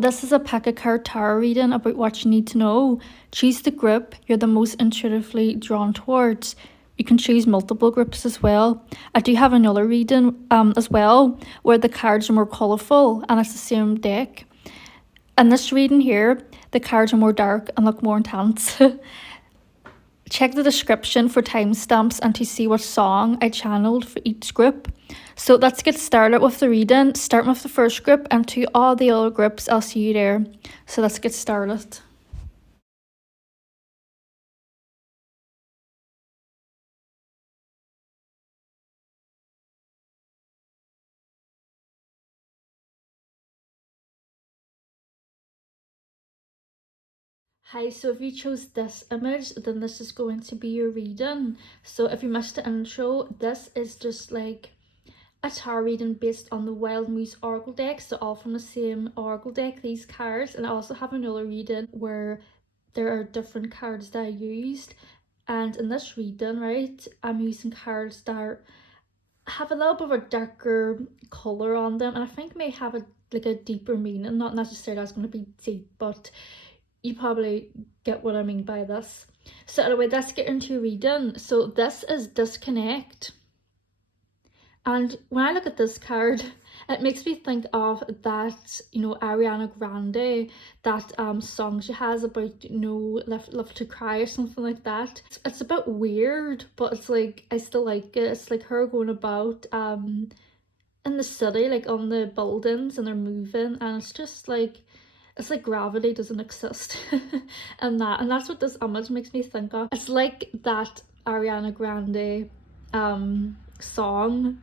this is a pack of card tarot reading about what you need to know. Choose the group you're the most intuitively drawn towards. You can choose multiple groups as well. I do have another reading as well where the cards are more colourful and it's the same deck. In this reading here, the cards are more dark and look more intense. Check the description for timestamps and to see what song I channeled for each group. So let's get started with the reading. Starting with the first group, and to all the other groups, I'll see you there. So let's get started. Hi, so if you chose this image, then this is going to be your reading. So if you missed the intro, this is just like a tarot reading based on the Wild Muse Oracle deck, so all from the same Oracle deck, these cards. And I also have another reading where there are different cards that I used. And in this reading, right, I'm using cards that have a little bit of a darker colour on them, and I think may have a deeper meaning. Not necessarily that's going to be deep, but you probably get what I mean by this. So anyway, let's get into reading. So this is Disconnect. And when I look at this card, it makes me think of that, you know, Ariana Grande, that song she has about, you know, love to cry or something like that. It's a bit weird, but it's like, I still like it. It's like her going about in the city, like on the buildings, and they're moving, and it's just like, it's like gravity doesn't exist. And that's what this image makes me think of. It's like that Ariana Grande song,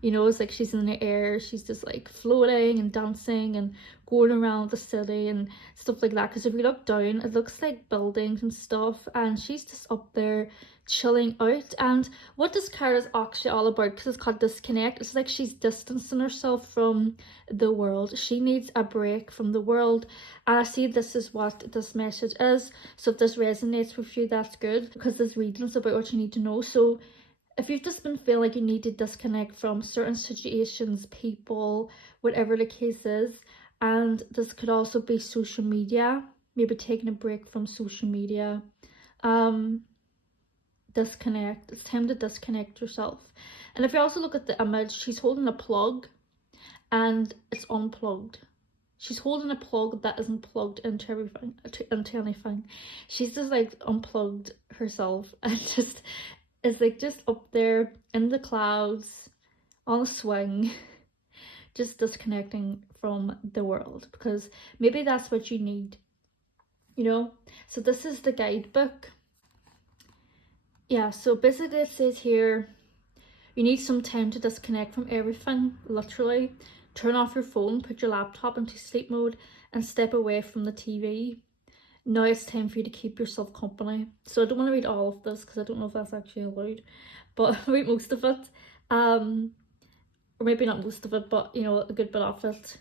you know. It's like she's in the air, she's just like floating and dancing and going around the city and stuff like that. Because if you look down, it looks like buildings and stuff, and she's just up there chilling out. And what this card is actually all about, because it's called Disconnect, it's like she's distancing herself from the world. She needs a break from the world, and I see this is what this message is. So if this resonates with you, that's good, because this reading is about what you need to know. So if you've just been feeling like you need to disconnect from certain situations, people, whatever the case is, and this could also be social media, maybe taking a break from social media, disconnect. It's time to disconnect yourself. And if you also look at the image, she's holding a plug and it's unplugged. She's holding a plug that isn't plugged into everything, into anything. She's just like unplugged herself and just is like just up there in the clouds on a swing, just disconnecting from the world, because maybe that's what you need, you know. So this is the guidebook. Yeah, so basically it says here, you need some time to disconnect from everything, literally. Turn off your phone, put your laptop into sleep mode, and step away from the TV. Now it's time for you to keep yourself company. So I don't want to read all of this because I don't know if that's actually allowed, but I read most of it. Or maybe not most of it, but you know, a good bit of it.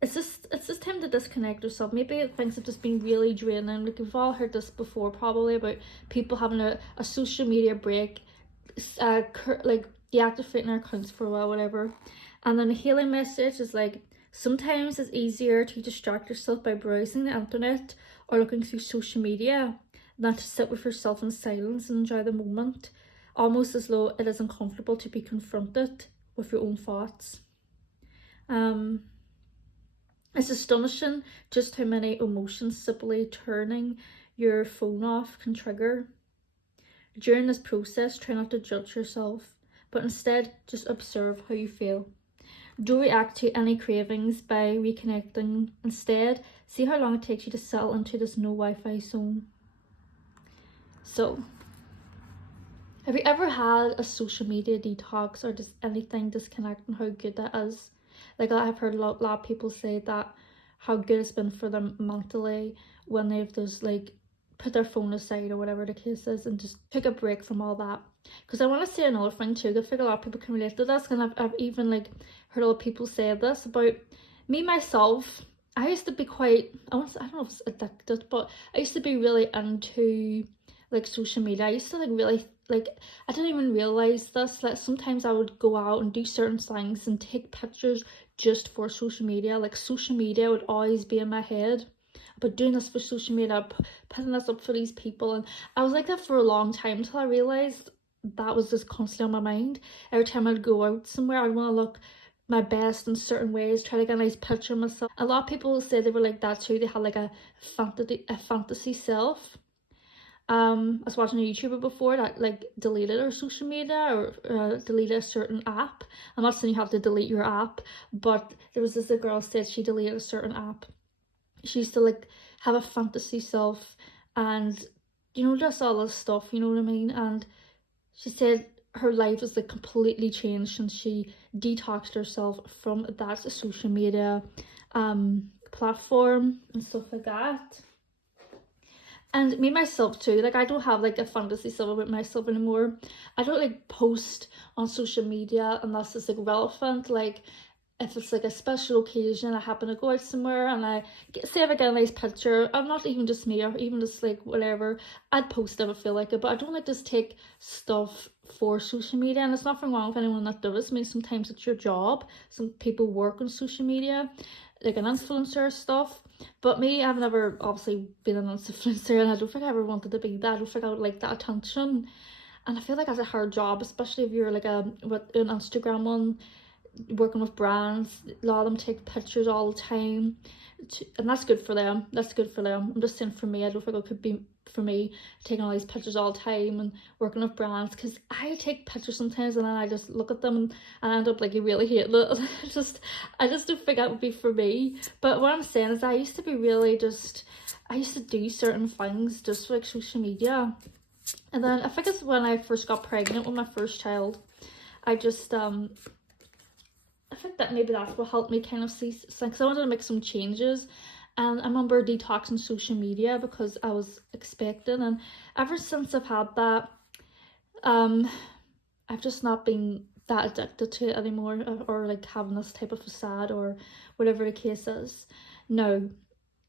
It's just time to disconnect yourself. Maybe things have just been really draining. Like, we've all heard this before probably, about people having a social media break, like deactivating their accounts for a while, whatever. And then a healing message is like, sometimes it's easier to distract yourself by browsing the internet or looking through social media than to sit with yourself in silence and enjoy the moment, almost as though it is uncomfortable to be confronted with your own thoughts. It's astonishing just how many emotions simply turning your phone off can trigger. During this process, try not to judge yourself, but instead just observe how you feel. Don't react to any cravings by reconnecting. Instead, see how long it takes you to settle into this no Wi-Fi zone. So, have you ever had a social media detox or just anything disconnect, and how good that is? Like, I've heard a lot of people say that how good it's been for them mentally when they've just like put their phone aside or whatever the case is and just took a break from all that. Because I want to say another thing too, I think a lot of people can relate to this, and I've even like heard a lot of people say this about me myself. I used to be quite, I don't know if it's addicted, but I used to be really into like social media. I used to like really like, I didn't even realize this, like sometimes I would go out and do certain things and take pictures just for social media. Like social media would always be in my head about doing this for social media, putting this up for these people, and I was like that for a long time until I realized that was just constantly on my mind. Every time I'd go out somewhere, I'd want to look my best in certain ways, try to get a nice picture of myself. A lot of people say they were like that too. They had like a fantasy self. I was watching a YouTuber before that like deleted her social media, or deleted a certain app. I'm not saying you have to delete your app, but there was this girl said she deleted a certain app. She used to like have a fantasy self, and you know, just all this stuff, you know what I mean? And she said her life was like completely changed since she detoxed herself from that social media platform and stuff like that. And me myself too, like I don't have like a fantasy self about myself anymore. I don't like post on social media unless it's like relevant. Like if it's like a special occasion, I happen to go out somewhere and I say if I get a nice picture, I'm not even just me or even just like whatever, I'd post if I feel like it. But I don't like just take stuff for social media, and there's nothing wrong with anyone that does. I mean, sometimes it's your job. Some people work on social media, like an influencer stuff. But me, I've never obviously been an influencer, and I don't think I ever wanted to be that. I don't think I would like that attention. And I feel like that's a hard job, especially if you're like an Instagram one, working with brands. A lot of them take pictures all the time, and that's good for them. That's good for them. I'm just saying for me, I don't think it could be for me taking all these pictures all the time and working with brands, because I take pictures sometimes and then I just look at them and I end up like really hating it. I just don't think that would be for me. But what I'm saying is I used to be really just, I used to do certain things just for like social media. And then I think it's when I first got pregnant with my first child, I just I think that maybe that's what helped me kind of see, because I wanted to make some changes. And I remember detoxing social media because I was expecting, and ever since I've had that, I've just not been that addicted to it anymore, or like having this type of facade or whatever the case is. No.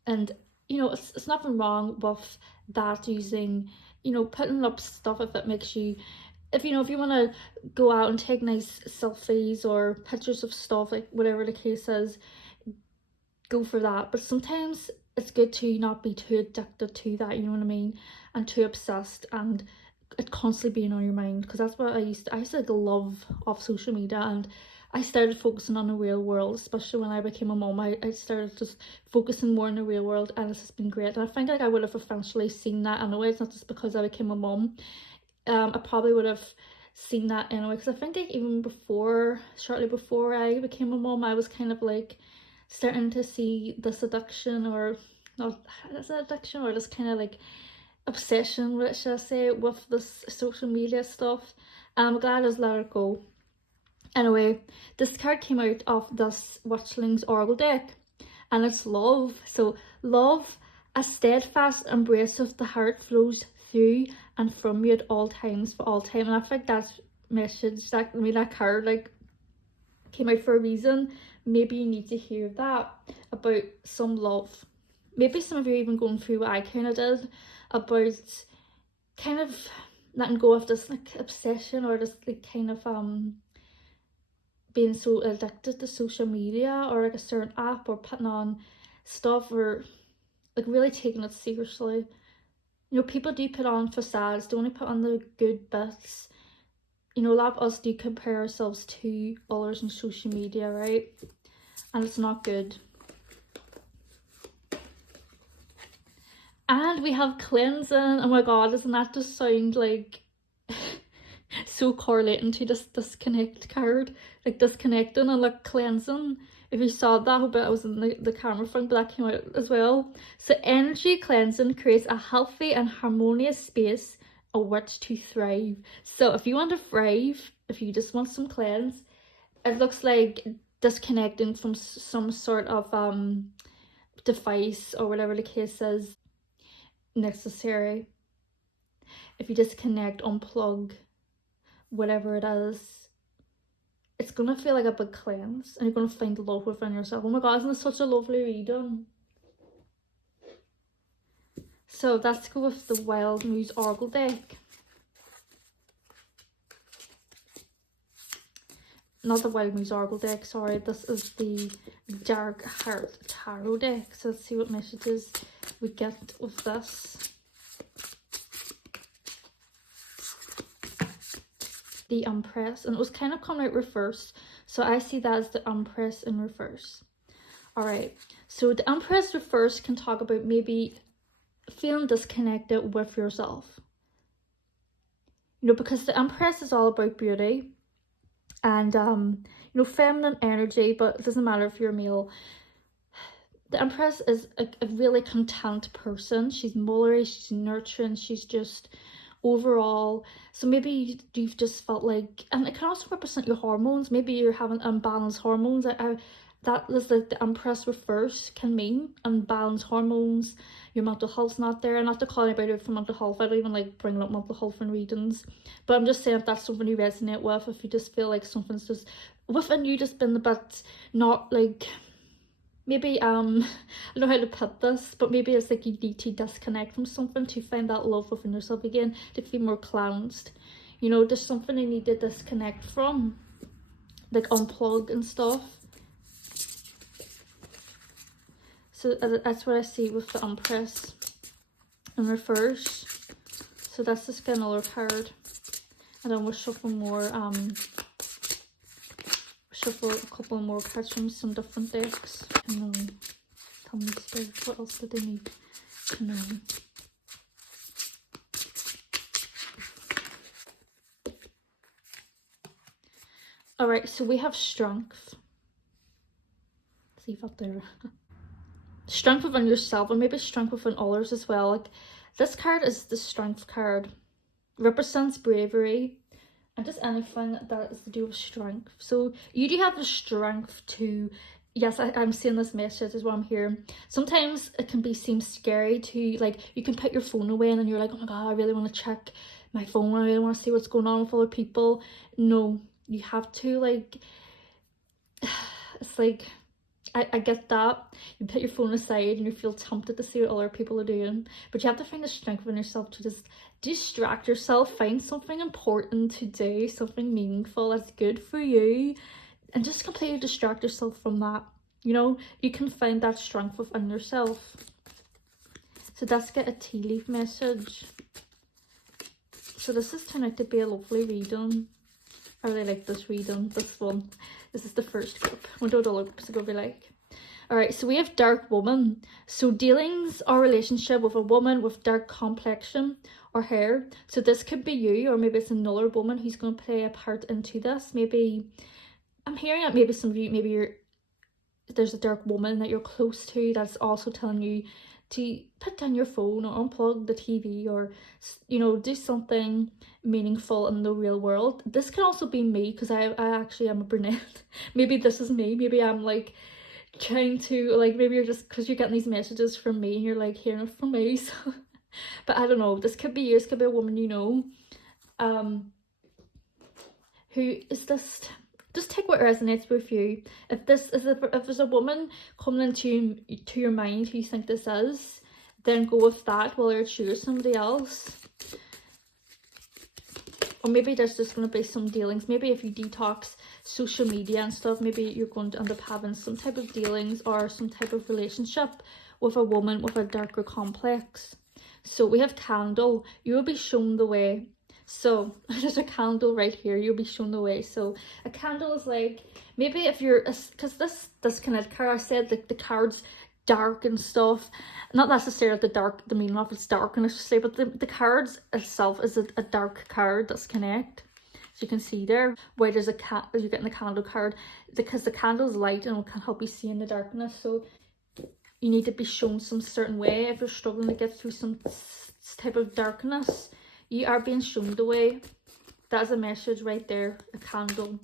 And you know, it's nothing wrong with that, using, you know, putting up stuff if it makes you, if you know, if you want to go out and take nice selfies or pictures of stuff, like whatever the case is, go for that. But sometimes it's good to not be too addicted to that, you know what I mean, and too obsessed and it constantly being on your mind. Because that's what I used to like love off social media, and I started focusing on the real world, especially when I became a mom. I started just focusing more on the real world, and it's just been great. And I think like I would have eventually seen that anyway. It's not just because I became a mom. I probably would have seen that anyway, because I think like even before, shortly before I became a mom, I was kind of like starting to see this addiction, or not, is it addiction, or this kind of like obsession, what should I say, with this social media stuff. I'm glad I just let it go. Anyway, this card came out of this Witchlings Oracle deck, and it's love. So love, a steadfast embrace of the heart flows through and from you at all times for all time. And I think that message, that, I mean, that card like came out for a reason. Maybe you need to hear that about some love. Maybe some of you are even going through what I kind of did, about kind of letting go of this like obsession, or this like kind of being so addicted to social media or like a certain app, or putting on stuff, or like really taking it seriously. You know, people do put on facades, they only put on the good bits. You know, a lot of us do compare ourselves to others on social media, right? And it's not good. And we have cleansing. Oh my god, doesn't that just sound like so correlating to this disconnect card? Like disconnecting and like cleansing. If you saw that, I hope it was in the camera front, but that came out as well. So energy cleansing creates a healthy and harmonious space in which to thrive. So if you want to thrive, if you just want some cleanse, it looks like disconnecting from some sort of device or whatever the case is necessary. If you disconnect, unplug, whatever it is, it's gonna feel like a big cleanse, and you're gonna find love within yourself. Oh my god, isn't this such a lovely reading? So let's go with the Wild Muse Oracle deck. Not the Wild Muse Oracle deck, sorry. This is the Dark Heart Tarot deck. So let's see what messages we get with this. The Empress, and it was kind of coming out reverse, so I see that as the Empress in reverse. Alright, so the Empress reverse can talk about maybe feeling disconnected with yourself. You know, because the Empress is all about beauty and you know, feminine energy, but it doesn't matter if you're male. The Empress is a really content person. She's mullery, she's nurturing, she's just overall. So maybe you've just felt like, and it can also represent your hormones. Maybe you're having unbalanced hormones. That is like the Empress reverse can mean unbalanced hormones. Your mental health's not there. Not to call anybody out for mental health. I don't even like bringing up mental health in readings, but I'm just saying if that's something you resonate with, if you just feel like something's just within you just been a bit not like, maybe I don't know how to put this, but maybe it's like you need to disconnect from something to find that love within yourself again, to feel more cleansed. You know, there's something you need to disconnect from, like unplug and stuff. So that's what I see with the Empress in reverse. So that's just get another card, and then we'll shuffle more. Shuffle a couple more cards from some different decks. And then tell me, Spirit, what else did they need to know? Alright, so we have strength. Let's see if up there. Strength within yourself, and maybe strength within others as well. Like this card is the Strength card. Represents bravery and just anything that is to do with strength. So you do have the strength to, yes, I'm seeing this message is what I'm hearing. Sometimes it can seem scary to, like, you can put your phone away and then you're like, oh my god, I really want to check my phone, I really want to see what's going on with other people. No, you have to, like, it's like, I get that. You put your phone aside and you feel tempted to see what other people are doing, but you have to find the strength within yourself to just distract yourself, find something important to do, something meaningful that's good for you, and just completely distract yourself from that. You know, you can find that strength within yourself. So let's get a tea leaf message. So this has turned out to be a lovely reading. I really like this reading, this one. This is the first group. We'll do other groups go be like. Alright, so we have Dark Woman. So dealings or relationship with a woman with dark complexion or hair. So this could be you, or maybe it's another woman who's going to play a part into this. Maybe, I'm hearing that maybe some of you, maybe there's a dark woman that you're close to that's also telling you to put down your phone or unplug the TV, or, you know, do something meaningful in the real world. This can also be me, because I actually am a brunette. Maybe this is me. Maybe I'm like trying to, like, maybe you're just, because you're getting these messages from me and you're like hearing it from me. So but I don't know, this could be you, this could be a woman you know, who is just take what resonates with you. If there's a woman coming into your mind who you think this is, then go with that while you're choosing somebody else. Or maybe there's just going to be some dealings. Maybe if you detox social media and stuff, maybe you're going to end up having some type of dealings or some type of relationship with a woman with a darker complex. So we have Candle. You will be shown the way. So there's a candle right here. You'll be shown the way. So a candle is like, maybe if you're, because this kind of card, I said like the card's dark and stuff. Not necessarily the meaning of it's dark, and I should say, but the cards itself is a dark card that's connect. So you can see there where there's as you're getting the candle card, because the candle's light and it can help you see in the darkness. So you need to be shown some certain way if you're struggling to get through some type of darkness. You are being shown the way. That's a message right there, a candle,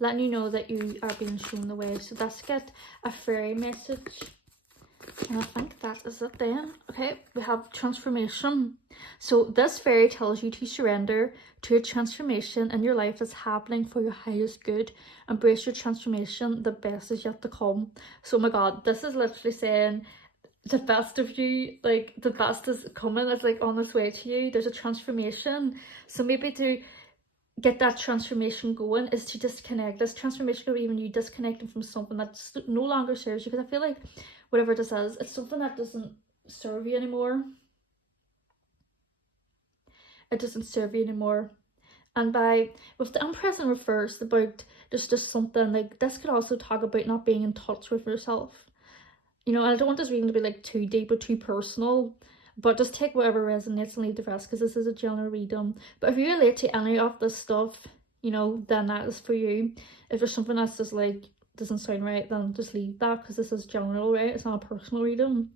letting you know that you are being shown the way. So let's get a fairy message. And I think that is it then. Okay, we have transformation. So this fairy tells you to surrender to a transformation in your life that's happening for your highest good. Embrace your transformation, the best is yet to come. So oh my god, this is literally saying, the best of you, like the best is coming, it's like on its way to you. There's a transformation. So maybe to get that transformation going is to disconnect. This transformation could be even you disconnecting from something that no longer serves you, because I feel like whatever this is, it's something that doesn't serve you anymore. It doesn't serve you anymore. And by with the Empress in reverse, about there's just something like this could also talk about not being in touch with yourself. You know, and I don't want this reading to be like too deep or too personal, but just take whatever resonates and leave the rest, because this is a general reading. But if you relate to any of this stuff, you know, then that is for you. If there's something that's just like doesn't sound right, then just leave that, because this is general, right? It's not a personal reading.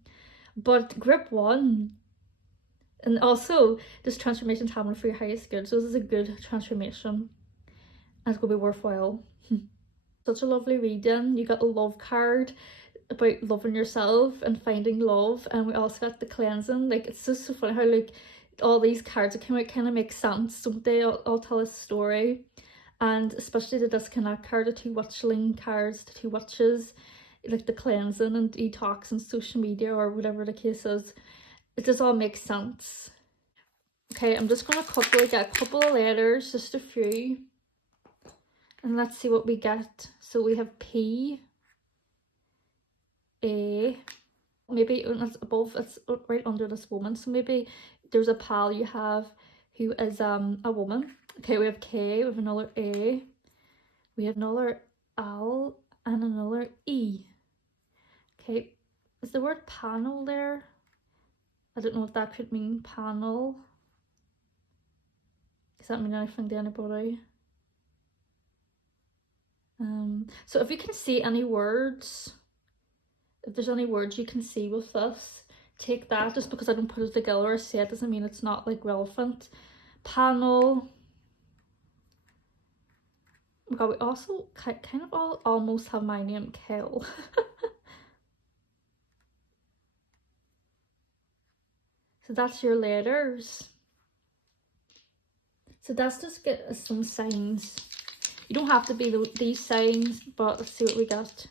But grip one, and also this transformation's happening for your highest good, so this is a good transformation and it's gonna be worthwhile. Such a lovely reading. You got a love card about loving yourself and finding love, and we also got the cleansing. Like, it's just so funny how like all these cards that came out kind of make sense, don't they? All tell a story. And especially the disconnect card, the two witchling cards, the two witches, like the cleansing and detox and social media or whatever the case is, it just all makes sense. Okay, I'm just gonna get a couple of letters, just a few, and let's see what we get. So we have P, A, maybe it's above, it's right under this woman, so maybe there's a pal you have who is a woman. Okay, we have K, we have another A, we have another L, and another E. Okay, is the word panel there? I don't know if that could mean panel. Does that mean anything to anybody? So if you can see any words, if there's any words you can see with this, take that. Just because I don't put it together or say it doesn't mean it's not like relevant. Panel. Oh God, we also kind of all almost have my name, Kel. So that's your letters. So that's just get some signs. You don't have to be these signs, but let's see what we got.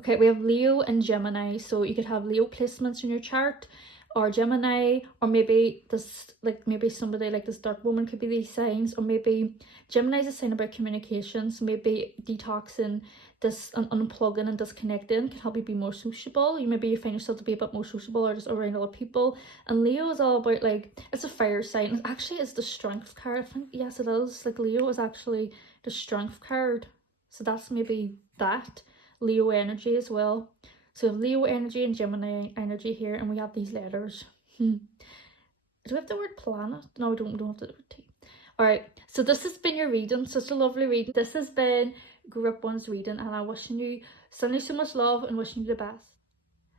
Okay, we have Leo and Gemini. So you could have Leo placements in your chart, or Gemini, or maybe this, like maybe somebody like this dark woman could be these signs, or maybe Gemini is a sign about communication. So maybe detoxing, this and unplugging and disconnecting can help you be more sociable. Maybe you find yourself to be a bit more sociable or just around other people. And Leo is all about, like, it's a fire sign. Actually, it's the strength card. I think, yes, it is. Like, Leo is actually the strength card. So that's maybe that. Leo energy as well. So we have Leo energy and Gemini energy here, and we have these letters. Do we have the word planet? No, we don't have the word T. Alright, so this has been your reading. Such a lovely reading. This has been Group 1's reading, and I'm wishing you, sending you so much love and wishing you the best.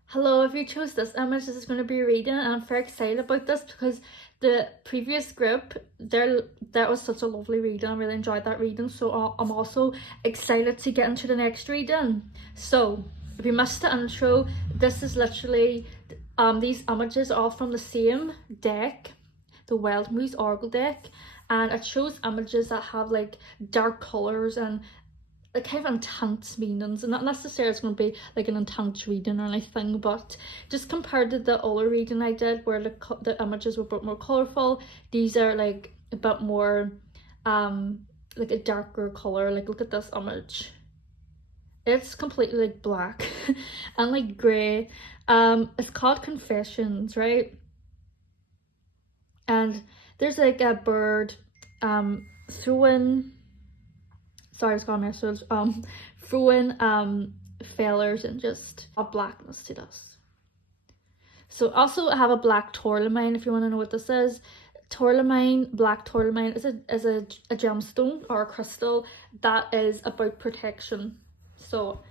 Hello, if you chose this image, this is going to be your reading, and I'm very excited about this because the previous group, that was such a lovely reading. I really enjoyed that reading, so I'm also excited to get into the next reading. So if you missed the intro, this is literally these images are all from the same deck, the Muse Oracle deck, and it shows images that have like dark colors and like kind of intense meanings, and not necessarily it's going to be like an intense reading or anything, but just compared to the other reading I did where the images were a bit more colorful, these are like a bit more like a darker color. Like, look at this image, it's completely like black and like gray. It's called Confessions, right? And there's like a bird throwing, sorry, I just got a message, throwing feathers and just a blackness to this. So also I have a black tourmaline, if you want to know what this is. Tourmaline, black tourmaline is a gemstone or a crystal that is about protection. So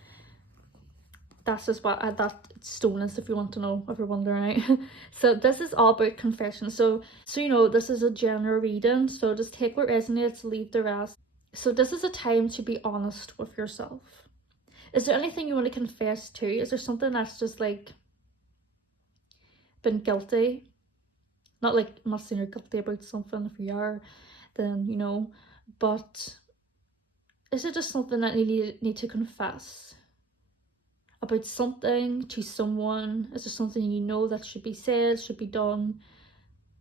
that's just what that stone is, if you want to know, if you're wondering, right? So this is all about confession. So you know, this is a general reading, so just take what resonates, leave the rest. So this is a time to be honest with yourself. Is there anything you want to confess to? Is there something that's just like been guilty? Not like, I'm not saying you're guilty about something. If you are, then you know, but is it just something that you need to confess? about something to someone? Is there something you know that should be said, should be done?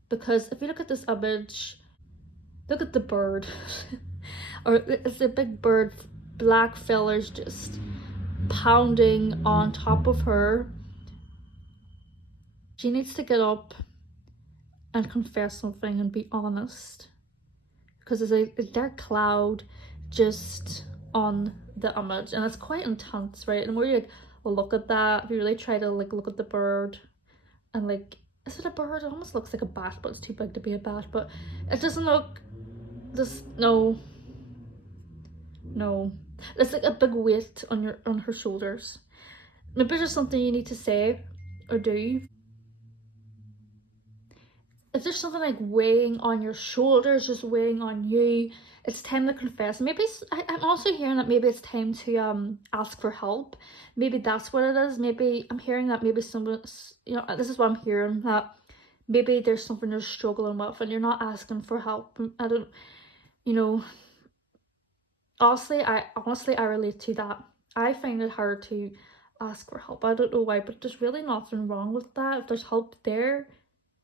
Because if you look at this image, look at the bird. Or it's a big bird, black feathers just pounding on top of her. She needs to get up and confess something and be honest, because there's a dark cloud just on the image, and it's quite intense, right? And the more you like look at that, if you really try to like look at the bird and like, is it a bird? It almost looks like a bat, but it's too big to be a bat. But it doesn't look, just no, it's like a big weight on her shoulders. Maybe there's something you need to say or do. If there's something like weighing on your shoulders, just weighing on you, it's time to confess. Maybe I'm also hearing that maybe it's time to ask for help. Maybe that's what it is. Maybe I'm hearing that maybe someone, you know, this is what I'm hearing, that maybe there's something you're struggling with and you're not asking for help. I don't, you know, honestly I relate to that. I find it hard to ask for help. I don't know why, but there's really nothing wrong with that. If there's help there,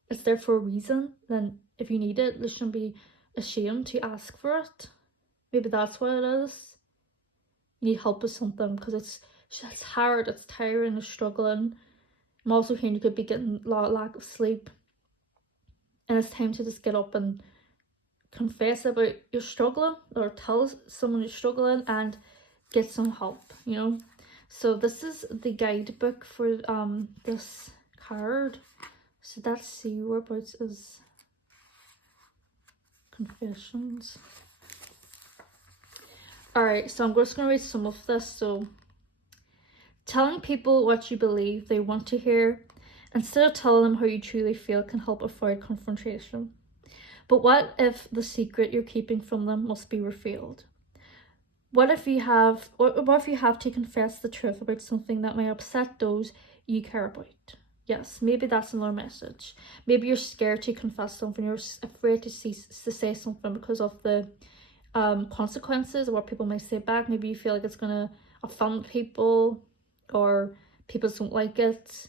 it's there for a reason. Then if you need it, you shouldn't be ashamed to ask for it. Maybe that's what it is. You need help with something because it's hard, it's tiring, it's struggling. I'm also hearing you could be getting lack of sleep, and it's time to just get up and confess about you're struggling, or tell someone you're struggling and get some help, you know. So this is the guidebook for this card. So let's see, whereabouts is confessions. Alright, so I'm just going to read some of this. So, telling people what you believe they want to hear instead of telling them how you truly feel can help avoid confrontation. But what if the secret you're keeping from them must be revealed? What if you have to confess the truth about something that may upset those you care about? Yes, maybe that's another message. Maybe you're scared to confess something, you're afraid to say something because of the consequences or what people might say back. Maybe you feel like it's gonna offend people or people don't like it.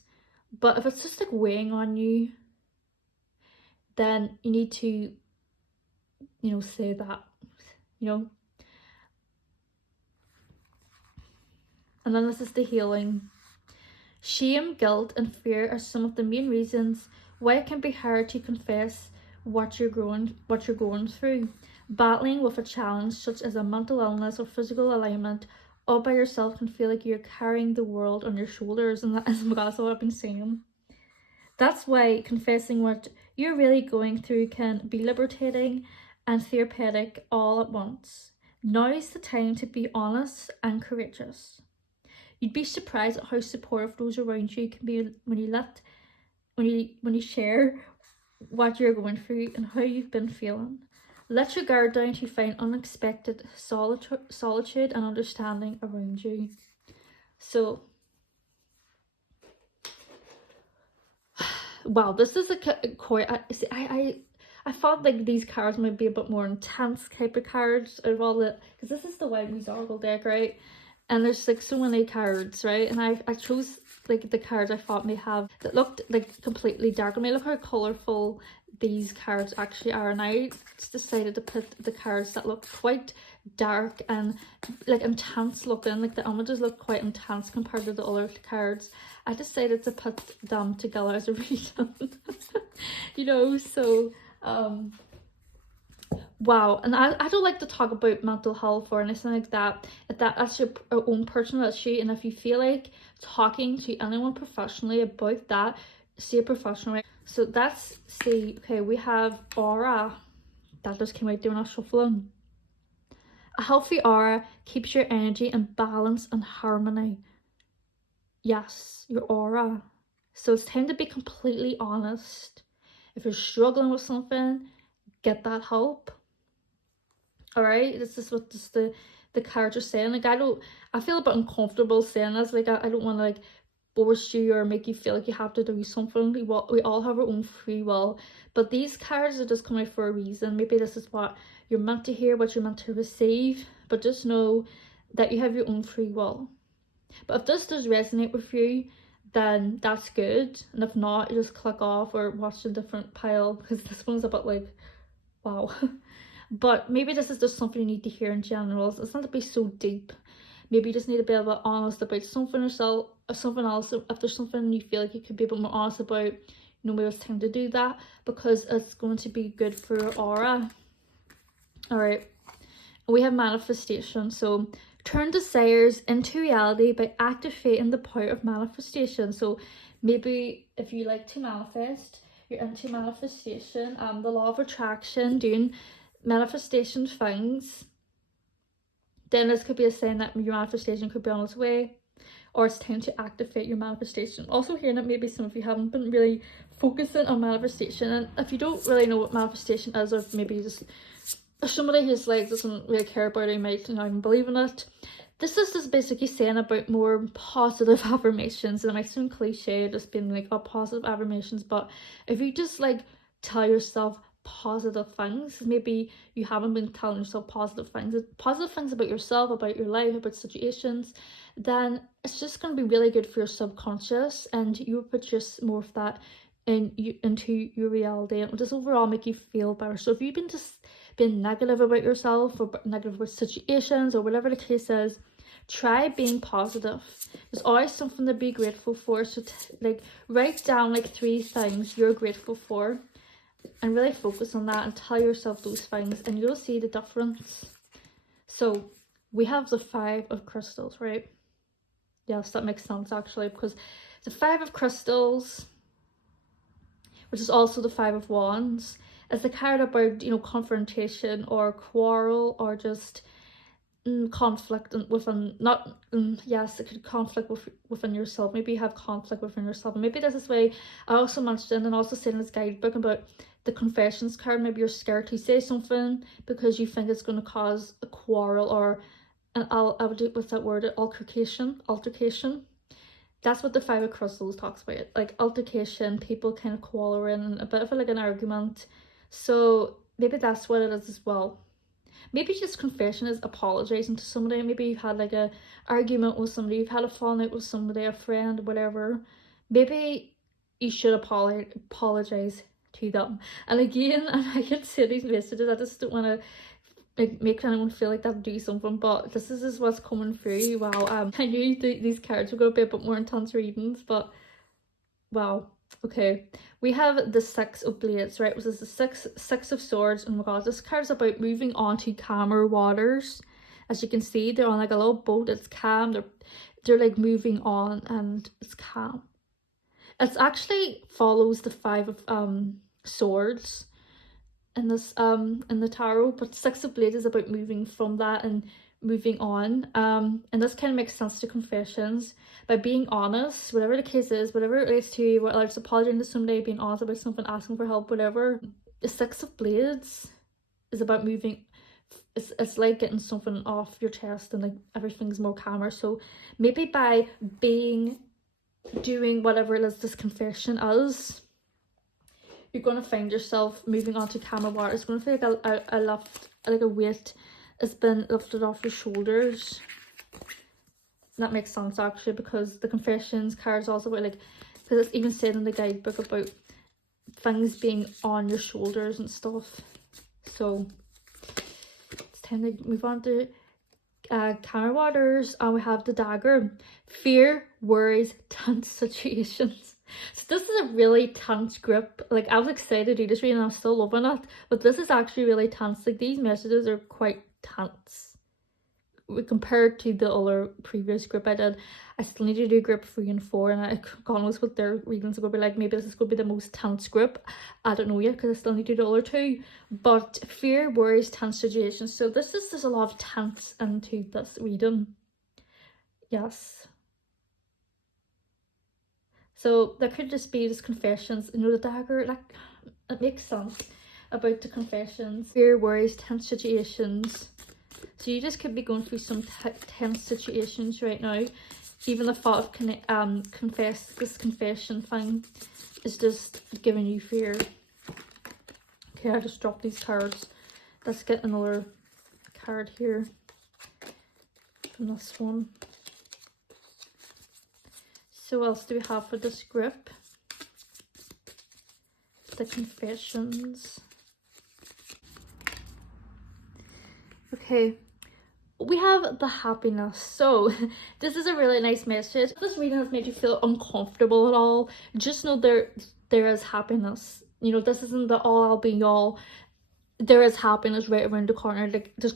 But if it's just like weighing on you, then you need to, you know, say that, you know. And then this is the healing. Shame, guilt, and fear are some of the main reasons why it can be hard to confess what you're going through. Battling with a challenge such as a mental illness or physical alignment all by yourself can feel like you're carrying the world on your shoulders, and that is what I've been saying. That's why confessing what you're really going through can be liberating and therapeutic all at once. Now is the time to be honest and courageous. You'd be surprised at how supportive those around you can be when you share what you're going through and how you've been feeling. Let your guard down to find unexpected solitude and understanding around you. So, wow, this is quite. I thought like these cards might be a bit more intense type of cards out of all the, because this is the white Muse Oracle deck, right? And there's like so many cards, right? And I chose like the cards I thought may have that looked like completely dark. I mean, look how colourful these cards actually are. And I just decided to put the cards that look quite dark and like intense looking. Like the images look quite intense compared to the other cards. I decided to put them together as a reason. You know, so wow. And I don't like to talk about mental health or anything like that. That's your own personal issue, and if you feel like talking to anyone professionally about that, see a professional. So that's, see, okay, we have aura. That just came out doing a shuffling. A healthy aura keeps your energy in balance and harmony. Yes, your aura. So it's time to be completely honest. If you're struggling with something, get that help. All right, this is what just the cards are saying. Like, I feel a bit uncomfortable saying this. Like, I don't want to like force you or make you feel like you have to do something. We all have our own free will, but these cards are just coming for a reason. Maybe this is what you're meant to hear, what you're meant to receive, but just know that you have your own free will. But if this does resonate with you, then that's good. And if not, you just click off or watch a different pile, because this one's a bit like, wow. But maybe this is just something you need to hear in general. It's not to be so deep. Maybe you just need to be a bit honest about something yourself, or something else. If there's something you feel like you could be a bit more honest about, you know, maybe it's time to do that, because it's going to be good for your aura. Alright, we have manifestation. So turn desires into reality by activating the power of manifestation. So maybe if you like to manifest, you're into manifestation, the law of attraction, doing manifestation things, then this could be a sign that your manifestation could be on its way, or it's time to activate your manifestation. Also hearing that maybe some of you haven't been really focusing on manifestation, and if you don't really know what manifestation is, or maybe you just somebody who's like doesn't really care about it, you might not even believe in it. This is just basically saying about more positive affirmations, and it might sound cliche just being like, oh, positive affirmations, but if you just like tell yourself positive things, maybe you haven't been telling yourself positive things about yourself, about your life, about situations, then it's just going to be really good for your subconscious, and you will put just more of that into your reality, and it will just overall make you feel better. So if you've been just being negative about yourself, or negative about situations, or whatever the case is, try being positive. There's always something to be grateful for. So like write down like 3 things you're grateful for, and really focus on that and tell yourself those things, and you'll see the difference. So we have the 5 of crystals, right? Yes, that makes sense actually, because the 5 of crystals, which is also the 5 of wands, is the card about, you know, confrontation or quarrel, or just conflict within, not yes, it could conflict within yourself. Maybe you have conflict within yourself, and maybe this is why I also mentioned and also said in this guidebook about the confessions card. Maybe you're scared to say something because you think it's going to cause a quarrel, or I would do, what's that word, altercation. That's what the 5 of crystals talks about, like altercation, people kind of quarreling, a bit of like an argument. So maybe that's what it is as well. Maybe just confession is apologizing to somebody. Maybe you've had like a argument with somebody, you've had a falling out with somebody, a friend, whatever. Maybe you should apologize to them. And again, and I can say these messages, I just don't want to like make anyone feel like they'll do something, but this is what's coming through. Wow, I knew these cards were going to be a bit more intense readings, but wow. Okay, we have the 6 of blades, right, which is the six of swords. Oh my god, this card is about moving on to calmer waters. As you can see, they're on like a little boat. It's calm, they're like moving on, and it's calm. It's actually follows the 5 of swords in this in the tarot, but 6 of blades is about moving from that and moving on. And this kind of makes sense to confessions. By being honest, whatever the case is, whatever it relates to, whether it's apologizing to somebody, being honest about something, asking for help, whatever. The 6 of blades is about moving. It's like getting something off your chest, and like everything's more calmer. So maybe by doing whatever it is this confession is, you're going to find yourself moving on to calmer water. It's going to feel like a weight has been lifted off your shoulders. That makes sense actually, because the confessions card is also about like, because it's even said in the guidebook about things being on your shoulders and stuff. So it's time to move on to calmer waters, and we have the dagger. Fear, worries, tense situations. So this is a really tense grip. Like, I was excited to do this reading and I'm still loving it, but this is actually really tense. Like, these messages are quite tense compared to the other previous group I did. I still need to do group 3 and 4, and God knows what their readings are going to be like. Maybe this is going to be the most tense group. I don't know yet, because I still need to do the other 2. But fear, worries, tense situations. So there's a lot of tense into this reading. Yes. So there could just be just confessions. You know, the dagger, like, it makes sense about the confessions. Fear, worries, tense situations. So you just could be going through some tense situations right now. Even the thought of this confession thing is just giving you fear. Okay, I just dropped these cards. Let's get another card here from this one. So what else do we have for this group? The confessions. Okay, we have the happiness. So this is a really nice message. If this reading has made you feel uncomfortable at all, just know there is happiness. You know, this isn't the all be all. There is happiness right around the corner. Like there's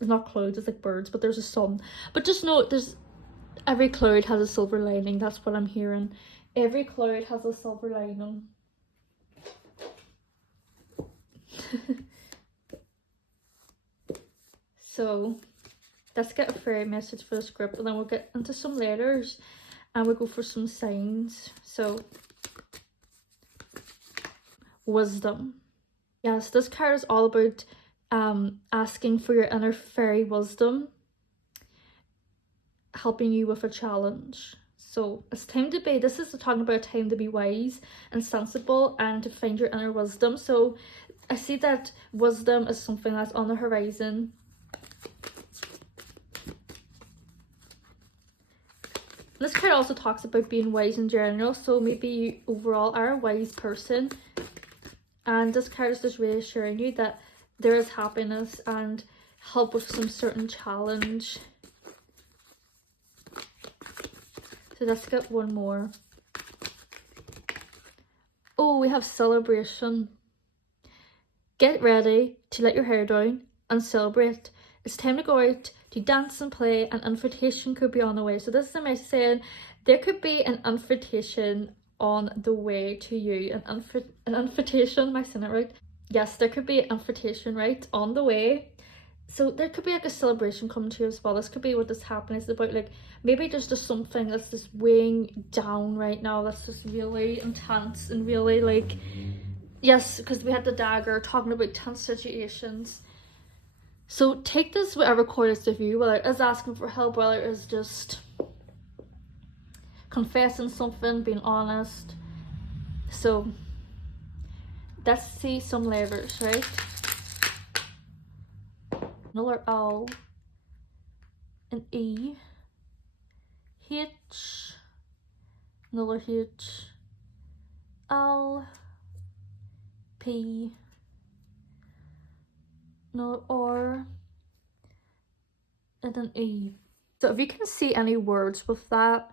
not clouds, it's like birds, but there's a sun. But just know every cloud has a silver lining. That's what I'm hearing. Every cloud has a silver lining. So let's get a fairy message for this group, and then we'll get into some letters and we'll go for some signs. So wisdom. Yes, this card is all about asking for your inner fairy wisdom, helping you with a challenge. So it's time to be, this is talking about a time to be wise and sensible and to find your inner wisdom. So I see that wisdom is something that's on the horizon. This card also talks about being wise in general, so maybe you overall are a wise person, and this card is just reassuring you that there is happiness and help with some certain challenge. So let's get one more. Oh, we have celebration. Get ready to let your hair down and celebrate. It's time to go out to dance and play. An invitation could be on the way. So this is a message saying there could be an invitation on the way to you. An invitation, am I saying it right? Yes, there could be an invitation right on the way. So there could be like a celebration coming to you as well. This could be what this happening is about. Like maybe there's just something that's just weighing down right now that's just really intense and really like, yes, because we had the dagger talking about tense situations. So take this whatever correlates with you, whether it is asking for help, whether it is just confessing something, being honest. So let's see some letters, right? Another L, an E, H, another H, L, P, another R, and an E. So if you can see any words with that,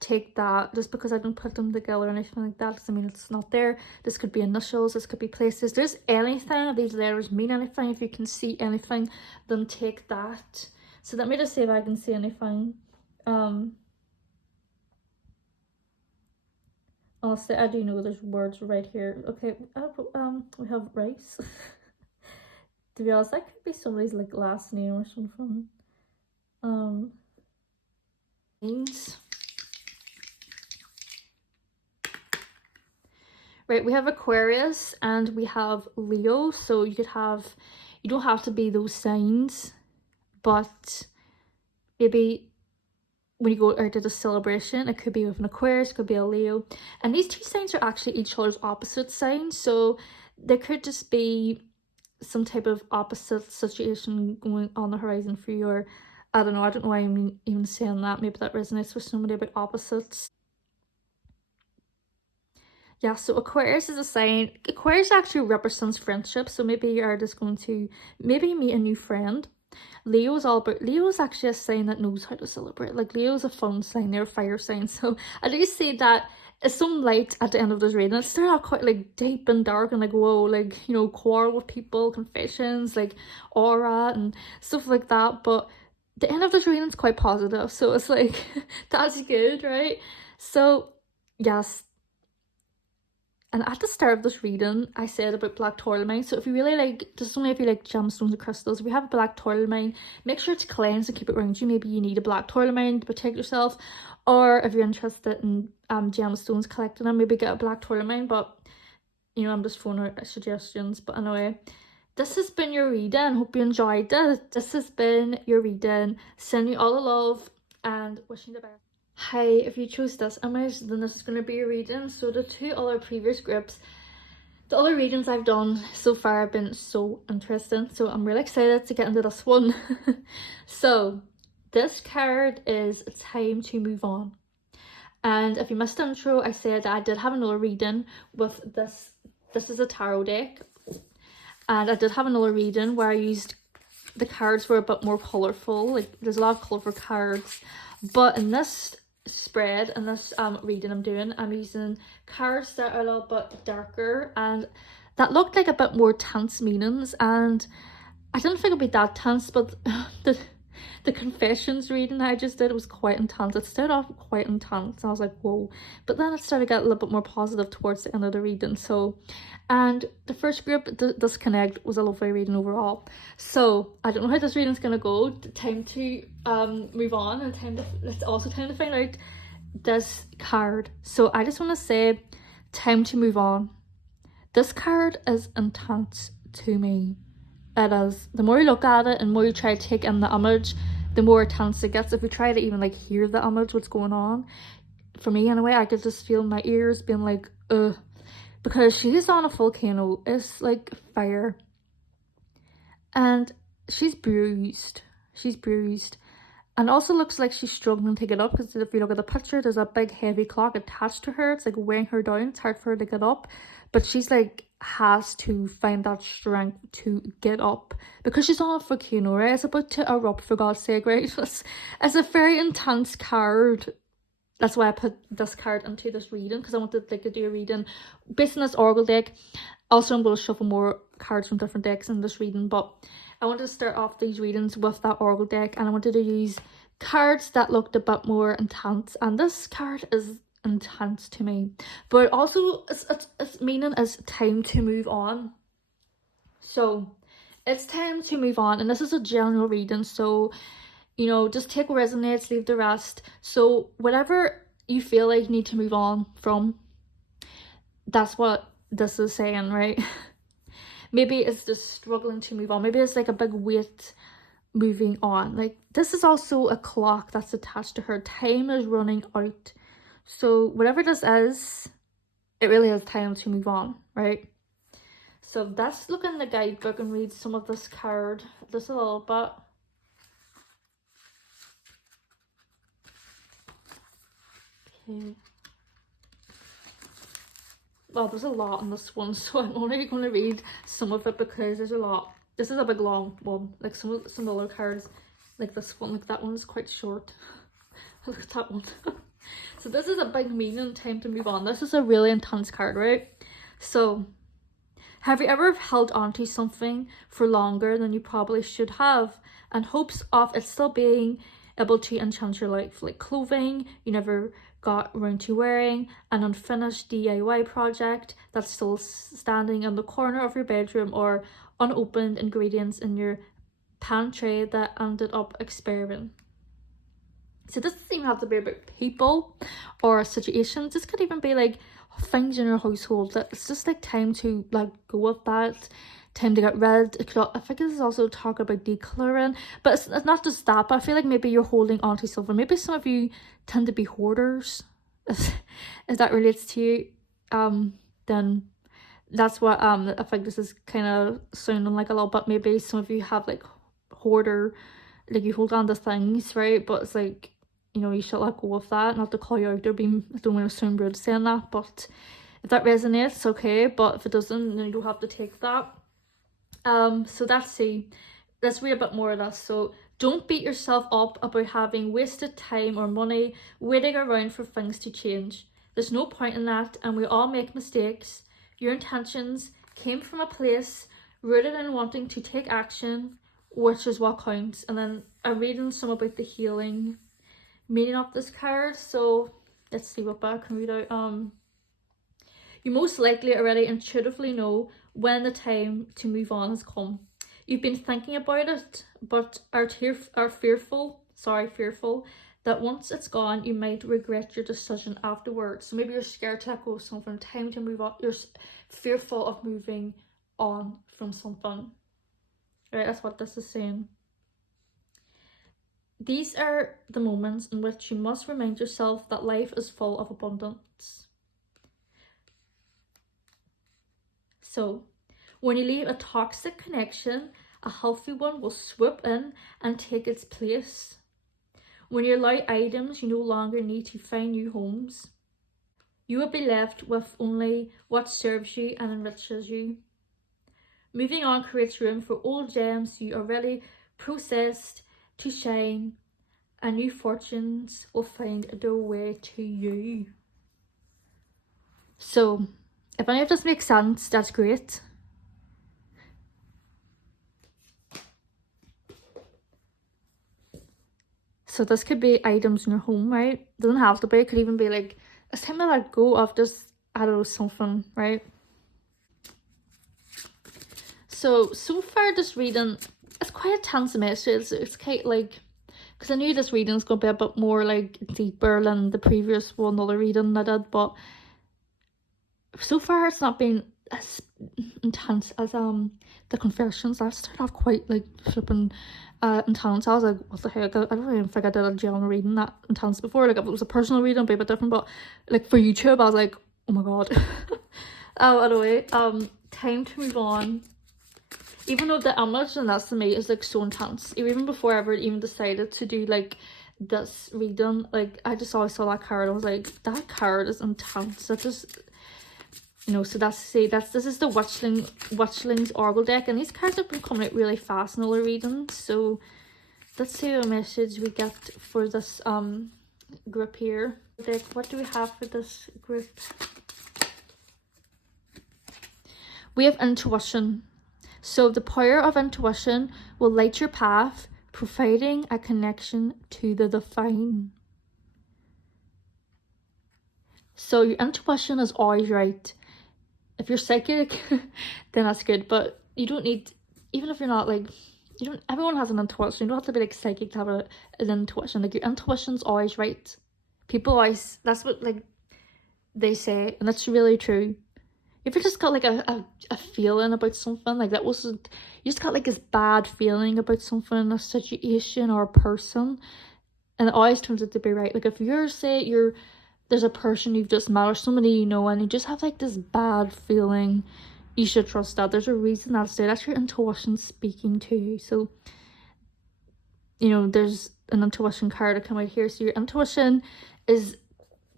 take that. Just because I don't put them together or anything like that doesn't mean it's not there. This could be initials, this could be places. There's anything, if these letters mean anything, if you can see anything, then take that. So let me just see if I can see anything. Honestly, I do know there's words right here. Okay, we have rice. To be honest, that could be somebody's like last name or something. Names. Right, we have Aquarius and we have Leo. So you don't have to be those signs, but maybe when you go out to the celebration, it could be with an Aquarius, it could be a Leo. And these two signs are actually each other's opposite signs. So there could just be some type of opposite situation going on the horizon for you, or I don't know why I'm even saying that. Maybe that resonates with somebody about opposites. Yeah, so Aquarius is a sign. Aquarius actually represents friendship, so maybe you are just going to maybe meet a new friend. Leo is actually a sign that knows how to celebrate. Like Leo is a fun sign, they're a fire sign. So I do see that it's some light at the end of this reading. It's still not quite like deep and dark and like whoa, like, you know, quarrel with people, confessions, like aura and stuff like that. But the end of this reading is quite positive, so it's like that's good, right? So yes. And at the start of this reading, I said about black tourmaline. So if you really like, this is only if you like gemstones and crystals. If you have a black tourmaline, make sure it's cleansed and keep it around you. Maybe you need a black tourmaline to protect yourself. Or if you're interested in gemstones, collecting them, maybe get a black tourmaline. But, you know, I'm just throwing out suggestions. But anyway, this has been your reading. Hope you enjoyed it. This has been your reading. Sending you all the love and wishing you the best. Hi, if you chose this image, then this is going to be your reading. So the two other previous groups, the other readings I've done so far have been so interesting. So I'm really excited to get into this one. So this card is time to move on. And if you missed the intro, I said that I did have another reading with this. This is a tarot deck. And I did have another reading where I used, the cards were a bit more colourful. Like, there's a lot of colourful cards. But in this spread, in this reading I'm doing, I'm using cards that are a little bit darker. And that looked like a bit more tense meanings. And I didn't think it'd be that tense, but the confessions reading I just did was quite intense. It started off quite intense. I was like, whoa. But then it started to get a little bit more positive towards the end of the reading. So, and the first group, Disconnect, was a lovely reading overall. So, I don't know how this reading's going to go. Time to move on, and it's also time to find out this card. So, I just want to say, time to move on. This card is intense to me. It is. The more you look at it and the more you try to take in the image, the more intense it gets. If you try to even like hear the image, what's going on, for me anyway, I could just feel my ears being like, ugh. Because she is on a volcano. It's like fire. And she's bruised. She's bruised. And also looks like she's struggling to get up, because if you look at the picture, there's a big heavy clock attached to her. It's like weighing her down. It's hard for her to get up. But she's like, has to find that strength to get up, because she's on a volcano, right? It's about to erupt, for God's sake, right? It's a very intense card. That's why I put this card into this reading, because I wanted like to do a reading based on this Oracle deck. Also, I'm going to shuffle more cards from different decks in this reading, but I wanted to start off these readings with that Oracle deck, and I wanted to use cards that looked a bit more intense, and this card is intense to me, but also its meaning is time to move on. So it's time to move on, and this is a general reading, so you know, just take what resonates, leave the rest. So whatever you feel like you need to move on from, that's what this is saying, right? Maybe it's just struggling to move on. Maybe it's like a big weight moving on. Like, this is also a clock that's attached to her. Time is running out. So whatever this is, it really is time to move on, right? So let's look in the guidebook and read some of this card just a little bit. Okay. Well, there's a lot in this one, so I'm only going to read some of it because there's a lot. This is a big long one. Like some other cards, like this one, like that one's quite short. Look at that one. So this is a big meaning, time to move on. This is a really intense card, right? So, have you ever held on to something for longer than you probably should have, in hopes of it still being able to enhance your life? Like clothing you never got around to wearing, an unfinished DIY project that's still standing in the corner of your bedroom, or unopened ingredients in your pantry that ended up expiring. So this doesn't even have to be about people or situations. This could even be like things in your household that it's just like time to let go of that, time to get rid. I think this is also talking about decluttering, but it's not just that. But I feel like maybe you're holding on to something. Maybe some of you tend to be hoarders. If that relates to you, then that's what I think this is kind of sounding like a little bit. Maybe some of you have like hoarder, like you hold on to things, right? But it's like, you know, you should let go of that. Not to call you out or being, I don't want to sound rude saying that, but if that resonates, okay. But if it doesn't, then you don't have to take that. So let's read a bit more of this. So, don't beat yourself up about having wasted time or money waiting around for things to change. There's no point in that, and we all make mistakes. Your intentions came from a place rooted in wanting to take action, which is what counts. And then I'm reading some about the healing meaning of this card. So let's see what I can read out. You most likely already intuitively know when the time to move on has come. You've been thinking about it, but are fearful that once it's gone, you might regret your decision afterwards. So maybe you're scared to let go of something, time to move on. You're fearful of moving on from something. Right, that's what this is saying. These are the moments in which you must remind yourself that life is full of abundance. So, when you leave a toxic connection, a healthy one will swoop in and take its place. When you allow items, you no longer need to find new homes. You will be left with only what serves you and enriches you. Moving on creates room for old gems you already processed to shine, and new fortunes will find their way to you. So, if any of this makes sense, that's great. So this could be items in your home, right? It doesn't have to be. It could even be like, it's time to let go of just, I don't know, something, right? So far this reading, it's quite a tense message. It's quite like, because I knew this reading was going to be a bit more like deeper than the previous one, other reading I did, but so far it's not been as intense as the confessions. I started off quite like flipping intense. I was like, what the heck, I don't even think I did a general reading that intense before. Like if it was a personal reading it'd be a bit different, but like for YouTube I was like, oh my god. Anyway, time to move on. Even though the image and that's to me is like so intense, even before I ever even decided to do like this reading, like I just always saw that card, I was like, that card is intense. That just, you know, so this is the Witchlings Oracle deck, and these cards have been coming out really fast in all the readings. So let's see what message we get for this group here. Like, what do we have for this group? We have intuition. So the power of intuition will light your path, providing a connection to the divine. So your intuition is always right. If you're psychic, then that's good, but you don't need, even if you're not like, you don't, everyone has an intuition. You don't have to be like psychic to have an intuition. Like your intuition's always right. People always, that's what like they say, and that's really true. If you just got like a feeling about something, like that wasn't, you just got like this bad feeling about something, a situation or a person, and it always turns out to be right. Like if you're, say there's a person you've just met or somebody you know and you just have like this bad feeling, you should trust that. There's a reason that's there. That's your intuition speaking to you. So, you know, there's an intuition card to come out here. So your intuition is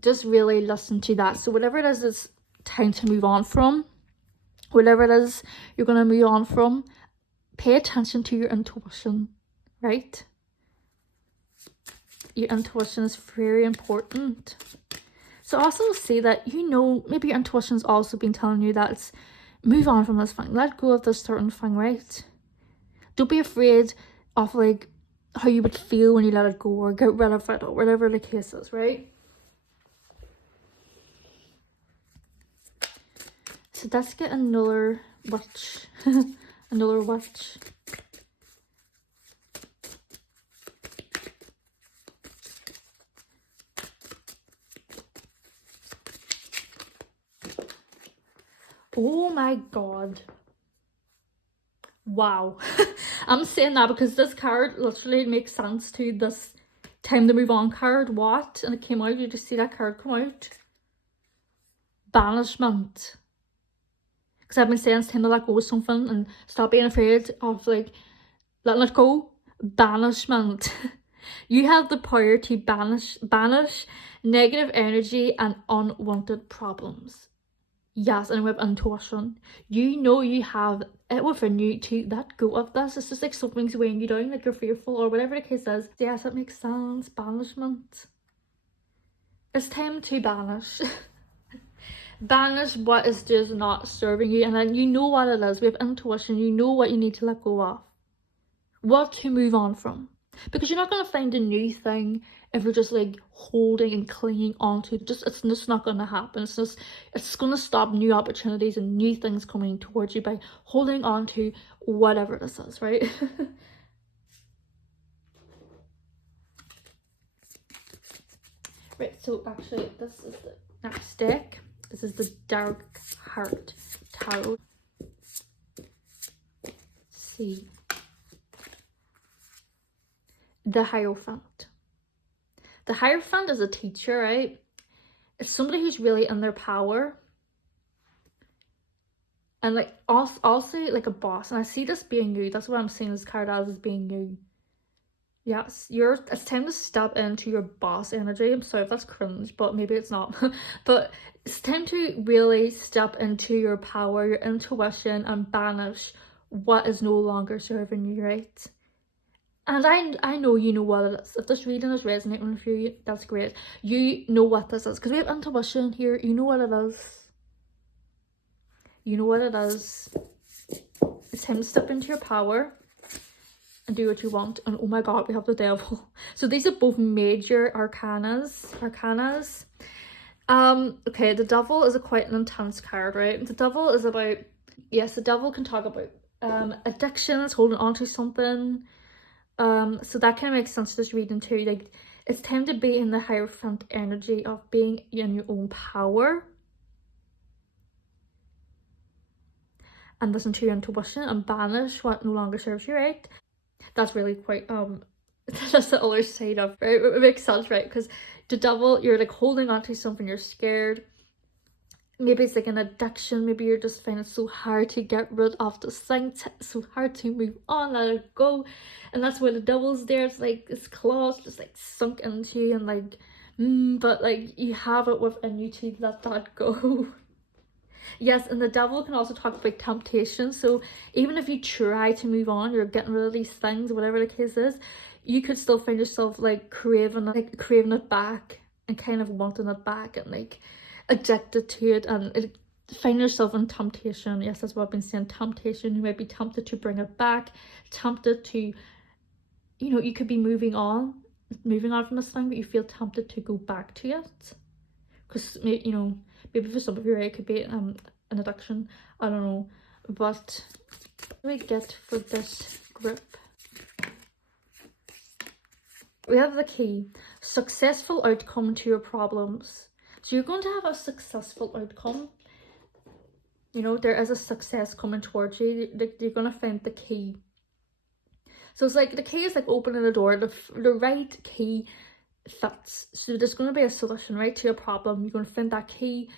just really listen to that. So whatever it is, it's time to move on from. Whatever it is you're going to move on from, pay attention to your intuition, right? Your intuition is very important. So also see that, you know, maybe your intuition's also been telling you that it's move on from this thing, let go of this certain thing, right? Don't be afraid of like how you would feel when you let it go or get rid of it or whatever the case is, right? So let's get another witch. Another witch. Oh my god. Wow. I'm saying that because this card literally makes sense to this time to move on card. What? And it came out, you just see that card come out. Banishment. Because I've been saying it's time to let go of something and stop being afraid of like letting it go. Banishment. You have the power to banish negative energy and unwanted problems. Yes, and with intuition, you know you have it within you to let go of this. It's just like something's weighing you down, like you're fearful or whatever the case is. Yes, it makes sense. Banishment. It's time to banish. Banish what is just not serving you, and then you know what it is. We have intuition. You know what you need to let go of, what to move on from, because you're not going to find a new thing if you're just like holding and clinging on to it. It's just not going to happen. It's going to stop new opportunities and new things coming towards you by holding on to whatever this is, right? Right, so actually this is the next deck. This is the Dark Heart Tarot. Let's see. The Hierophant. The Hierophant is a teacher, right? It's somebody who's really in their power. And like also like a boss. And I see this being you. That's what I'm seeing this card as being you. Yes, it's time to step into your boss energy. I'm sorry if that's cringe, but maybe it's not. But it's time to really step into your power, your intuition, and banish what is no longer serving you, right? And I know you know what it is. If this reading is resonating with you, that's great. You know what this is. Because we have intuition here. You know what it is. You know what it is. It's time to step into your power and do what you want. And oh my god, we have the devil. So these are both major arcanas. Okay, the devil is quite an intense card, right? The devil is about, yes, the devil can talk about addictions, holding on to something. So that kind of makes sense to this reading too. Like, it's time to be in the Hierophant energy of being in your own power and listen to your intuition and banish what no longer serves you, right? That's really quite that's the other side of, right? It makes sense, right? Because the devil, you're like holding on to something, you're scared. Maybe it's like an addiction. Maybe you're just finding it so hard to get rid of this thing, so hard to move on, let it go. And that's where the devil's there. It's like this claws just like sunk into you, and like but like you have it within you to let that go. Yes, and the devil can also talk about temptation. So even if you try to move on, you're getting rid of these things, whatever the case is, you could still find yourself like craving it back and kind of wanting it back and like addicted to it, and find yourself in temptation. Yes, that's what I've been saying, temptation. You might be tempted to bring it back, tempted to, you know, you could be moving on from this thing, but you feel tempted to go back to it because, you know, maybe for some of you, right, it could be an addiction, I don't know. But what do we get for this group? We have the key, successful outcome to your problems. So you're going to have a successful outcome. You know, there is a success coming towards you. You're going to find the key. So it's like the key is like opening a door. The right key fits. So there's going to be a solution, right, to your problem. You're going to find that key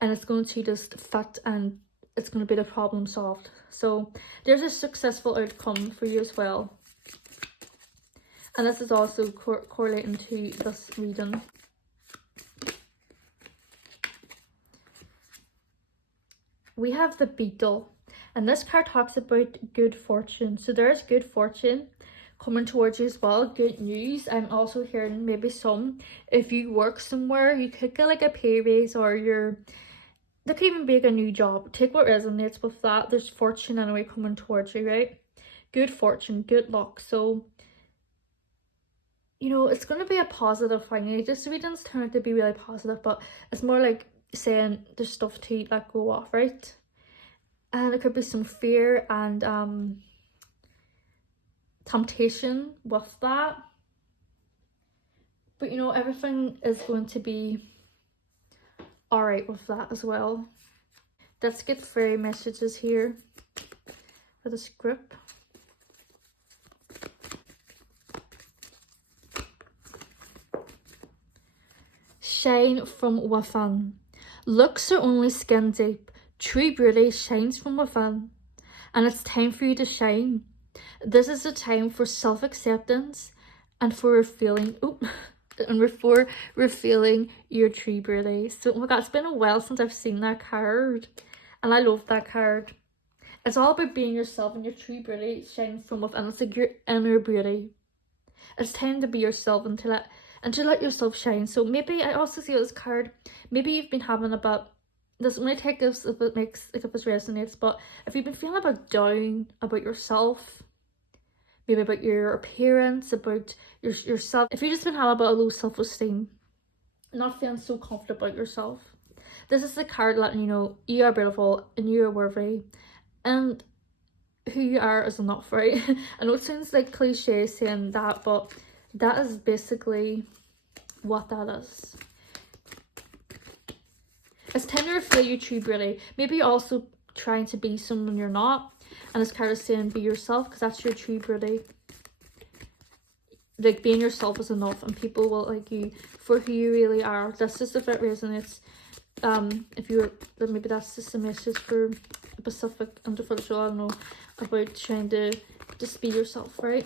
and it's going to just fit and it's going to be the problem solved. So there's a successful outcome for you as well. And this is also correlating to this reading. We have the beetle, and this card talks about good fortune. So there is good fortune coming towards you as well, good news. I'm also hearing maybe if you work somewhere, you could get like a pay raise, or there could even be like a new job. Take what resonates with that. There's fortune anyway coming towards you, right? Good fortune, good luck. So, you know, it's going to be a positive thing. This reading's turned out to be really positive, but it's more like saying there's stuff to let go of, right? And it could be some fear and temptation with that, but you know, everything is going to be all right with that as well. Let's get fairy messages here for this group. Shine from within. Looks are only skin deep. True beauty shines from within. And it's time for you to shine. This is the time for self-acceptance and for revealing your true beauty. So, oh my god, it's been a while since I've seen that card. And I love that card. It's all about being yourself, and your true beauty shines from within. It's like your inner beauty. It's time to be yourself and to let yourself shine. So maybe I also see this card, maybe you've been having a bit, this might take this if it makes, like if this resonates, but if you've been feeling a bit down about yourself, maybe about your appearance, about yourself, if you've just been having a bit of low self-esteem, not feeling so confident about yourself, this is the card letting you know you are beautiful and you are worthy and who you are is enough, right? I know it sounds like cliche saying that, but that is basically what that is. It's time to reveal your true beauty. Maybe you're also trying to be someone you're not, and this card is saying be yourself, because that's your true beauty. Like, being yourself is enough, and people will like you for who you really are. That's just if it resonates. If you're, maybe that's just a message for a specific individual, I don't know, about trying to just be yourself, right?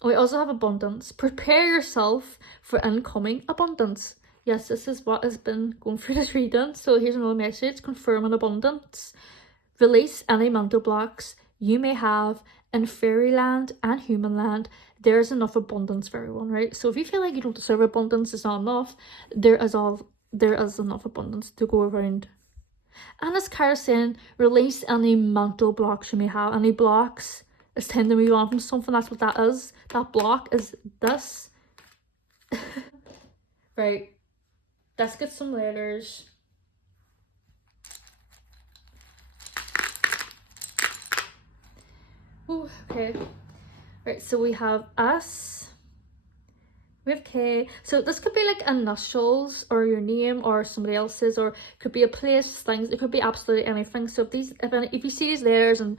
And we also have abundance. Prepare yourself for incoming abundance. Yes, this is what has been going through this reading. So here's another message. Confirm an abundance. Release any mental blocks you may have in fairyland and human land. There is enough abundance for everyone, right? So if you feel like you don't deserve abundance, it's not enough, there is enough abundance to go around. And as Kara's saying, release any mental blocks you may have. Any blocks, it's time to move on from something. That's what that is. That block is this. Right. Let's get some letters. Ooh, okay. Right, so we have S. We have K. So this could be like initials or your name or somebody else's, or it could be a place, things. It could be absolutely anything. So if you see these letters and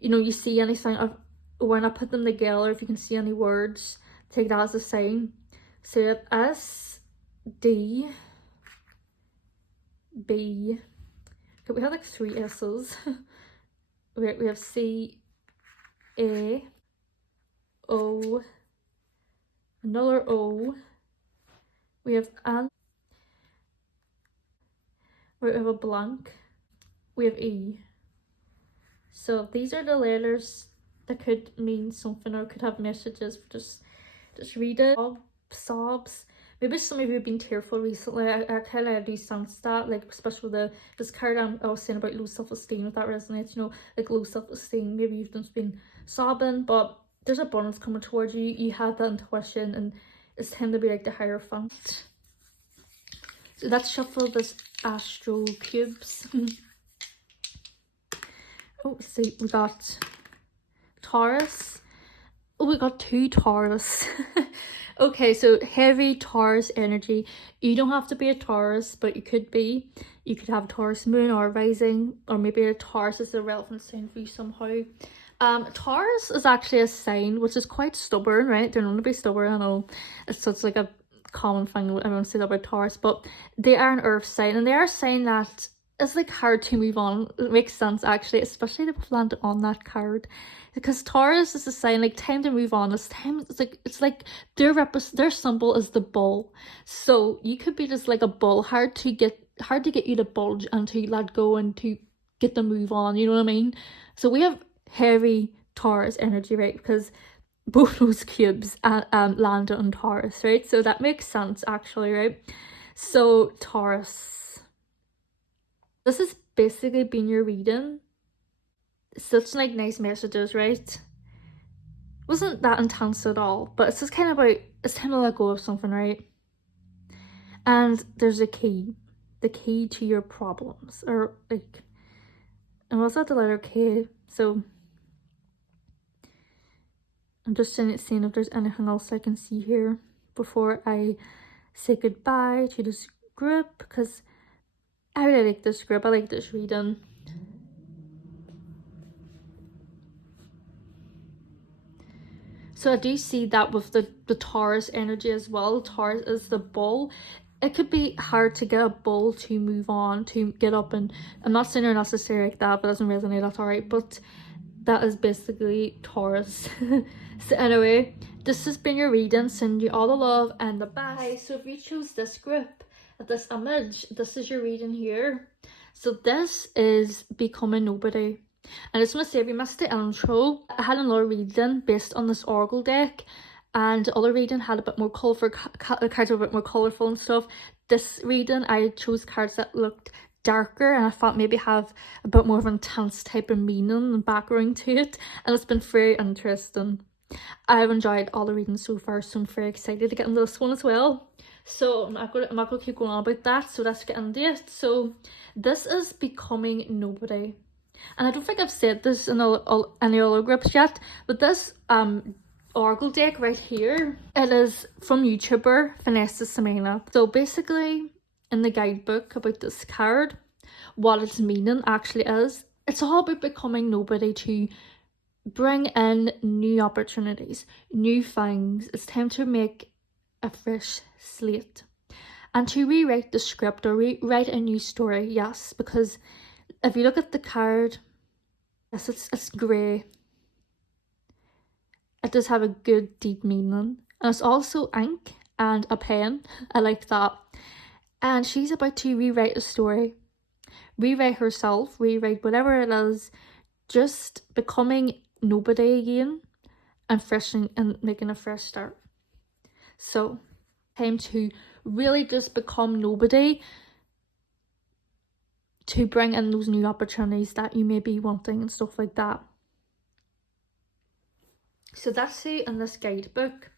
you know you see anything of when I put them together, if you can see any words, take that as a sign. So we have S, D, B. Okay, we have like 3 S's. we have C, A, O, another O, we have N, we have a blank, we have E. So these are the letters that could mean something or could have messages. Just read it. Sobs. Maybe some of you have been tearful recently. I kind of do sense that, like especially with this card I was saying about low self-esteem, if that resonates, you know, like low self-esteem. Maybe you've just been sobbing, but there's abundance coming towards you. You have that intuition and it's time to be like the Hierophant. So let's shuffle this astro cubes. Oh, see, we got Taurus. Oh, we got 2 Taurus. Okay, so heavy Taurus energy. You don't have to be a Taurus, but you could be. You could have a Taurus moon or rising, or maybe a Taurus is a relevant sign for you somehow. Taurus is actually a sign which is quite stubborn, right? They're known to be stubborn. I know it's such like a common thing everyone says about Taurus, but they are an earth sign, and they are a sign that it's like hard to move on. It makes sense actually, especially the people landed on that card, because Taurus is a sign like time to move on. It's time. It's like their symbol is the bull. So you could be just like a bull, hard to get you to budge and to let go and to get the move on. You know what I mean? So we have heavy Taurus energy, right? Because both those cubes landed on Taurus, right? So that makes sense actually, right? So Taurus. This has basically been your reading. Such like nice messages, right? Wasn't that intense at all, but it's just kind of about, it's time to let go of something, right? And there's a key. The key to your problems. Or like, and what's that, the letter K? So I'm just seeing if there's anything else I can see here before I say goodbye to this group, because I really like this group. I like this reading. So I do see that with the Taurus energy as well. Taurus is the bull. It could be hard to get a bull to move on, to get up, and I'm not saying they're necessarily like that, but it doesn't resonate, that's alright. But that is basically Taurus. So anyway, this has been your reading. Send you all the love and the best. So if you choose this group, this image, this is your reading here. So this is Becoming Nobody. And I just want to say, if you missed the intro, I had another reading based on this Oracle deck, and the other reading had a bit more colourful, cards were a bit more colourful and stuff. This reading, I chose cards that looked darker, and I thought maybe have a bit more of an intense type of meaning and background to it, and it's been very interesting. I've enjoyed all the readings so far, so I'm very excited to get into this one as well. So I'm not gonna keep going on about that, so let's get into it. So this is Becoming Nobody. And I don't think I've said this in any other groups yet, but this Oracle deck right here, it is from YouTuber Vanessa Semena. So basically, in the guidebook about this card, what its meaning actually is, it's all about becoming nobody, to bring in new opportunities, new things. It's time to make a fresh slate and to rewrite the script or rewrite a new story. Yes, because if you look at the card, yes, it's grey. it does have a good deep meaning. And it's also ink and a pen. I like that. And she's about to rewrite a story. Rewrite herself, rewrite whatever it is, just becoming nobody again and freshing and making a fresh start. So, time to really just become nobody to bring in those new opportunities that you may be wanting and stuff like that. So that's it in this guidebook.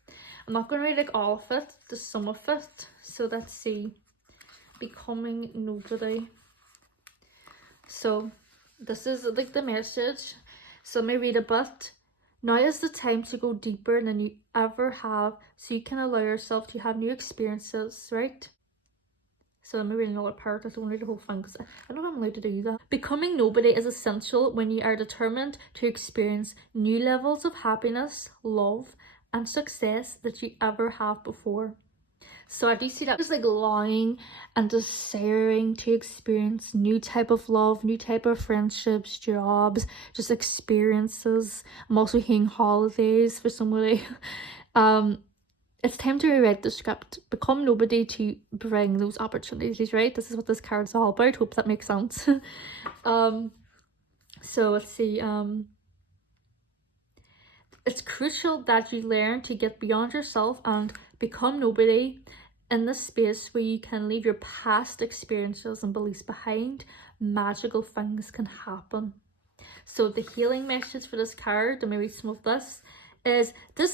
I'm not going to read like all of it, just some of it. So let's see. Becoming nobody. So this is like the message. So let me read a bit. Now is the time to go deeper than you ever have, so you can allow yourself to have new experiences, right? So let me read another part. I don't read the whole thing because I don't know if I'm allowed to do that. Becoming nobody is essential when you are determined to experience new levels of happiness, love, and success that you ever have before. So I do see that as like longing and desiring to experience new type of love, new type of friendships, jobs, just experiences. I'm also hearing holidays for somebody. It's time to rewrite the script. Become nobody to bring those opportunities, right? This is what this card's all about. Hope that makes sense. So let's see. It's crucial that you learn to get beyond yourself and become nobody in this space where you can leave your past experiences and beliefs behind. Magical things can happen. So the healing message for this card, and maybe some of this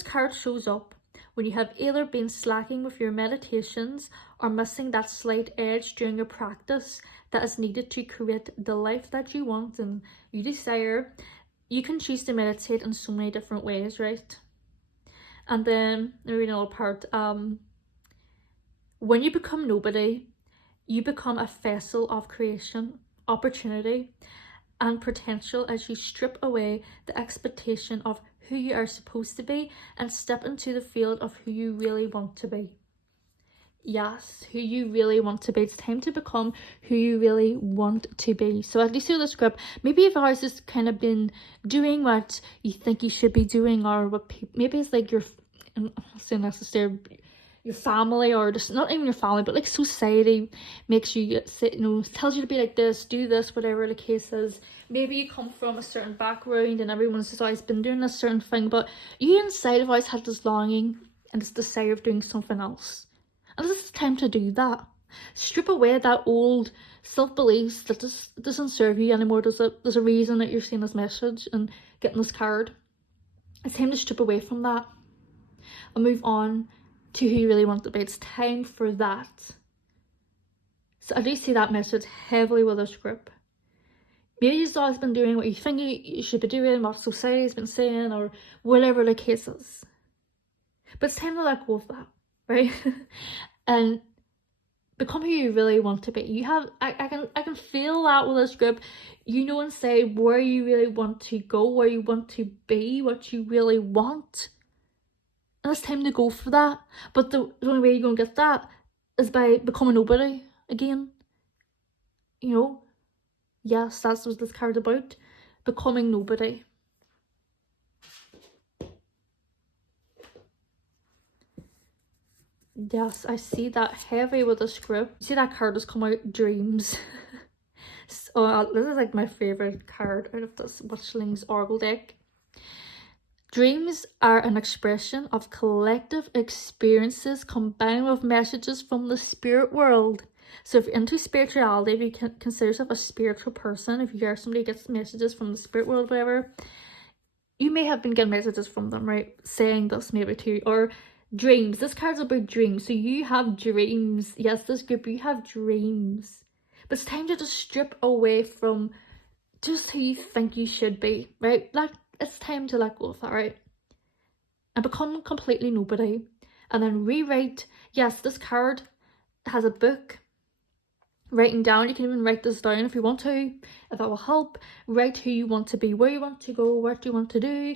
card shows up when you have either been slacking with your meditations or missing that slight edge during your practice that is needed to create the life that you want and you desire. You can choose to meditate in so many different ways, right? And then, let me read another part. When you become nobody, you become a vessel of creation, opportunity, and potential as you strip away the expectation of who you are supposed to be and step into the field of who you really want to be. Yes, who you really want to be. It's time to become who you really want to be. So at least through the script, maybe if I was just kind of been doing what you think you should be doing, or what maybe it's like your, I'm not saying necessarily your family, or just not even your family, but like society makes you sit, tells you to be like this, do this, whatever the case is. Maybe you come from a certain background and everyone's just always been doing a certain thing, but you inside have always had this longing and this desire of doing something else. And this is time to do that. Strip away that old self-beliefs that just doesn't serve you anymore. There's a reason that you're seeing this message and getting this card. It's time to strip away from that and move on to who you really want to be. It's time for that. So I do see that message heavily with this group. Maybe you've always been doing what you think you should be doing, what society's been saying, or whatever the case is. But it's time to let go of that, right? And become who you really want to be. You have, I can feel that with this group. You know inside where you really want to go, where you want to be, what you really want. And it's time to go for that. But the only way you're going to get that is by becoming nobody again. Yes, that's what this card's about. Becoming nobody. Yes, I see that heavy with this group. You see that card has come out, dreams. So this is like my favourite card out of this Witchlings Oracle deck. Dreams are an expression of collective experiences combined with messages from the spirit world. So if you're into spirituality, if you can consider yourself a spiritual person, if you are somebody who gets messages from the spirit world, whatever, you may have been getting messages from them, right? Saying this maybe too. Or dreams. This card's about dreams. So you have dreams. Yes, this group, you have dreams. But it's time to just strip away from just who you think you should be, right? Like, it's time to let go of that, right? And become completely nobody. And then rewrite. Yes, this card has a book. Writing down, you can even write this down if you want to, if that will help. Write who you want to be, where you want to go, what you want to do.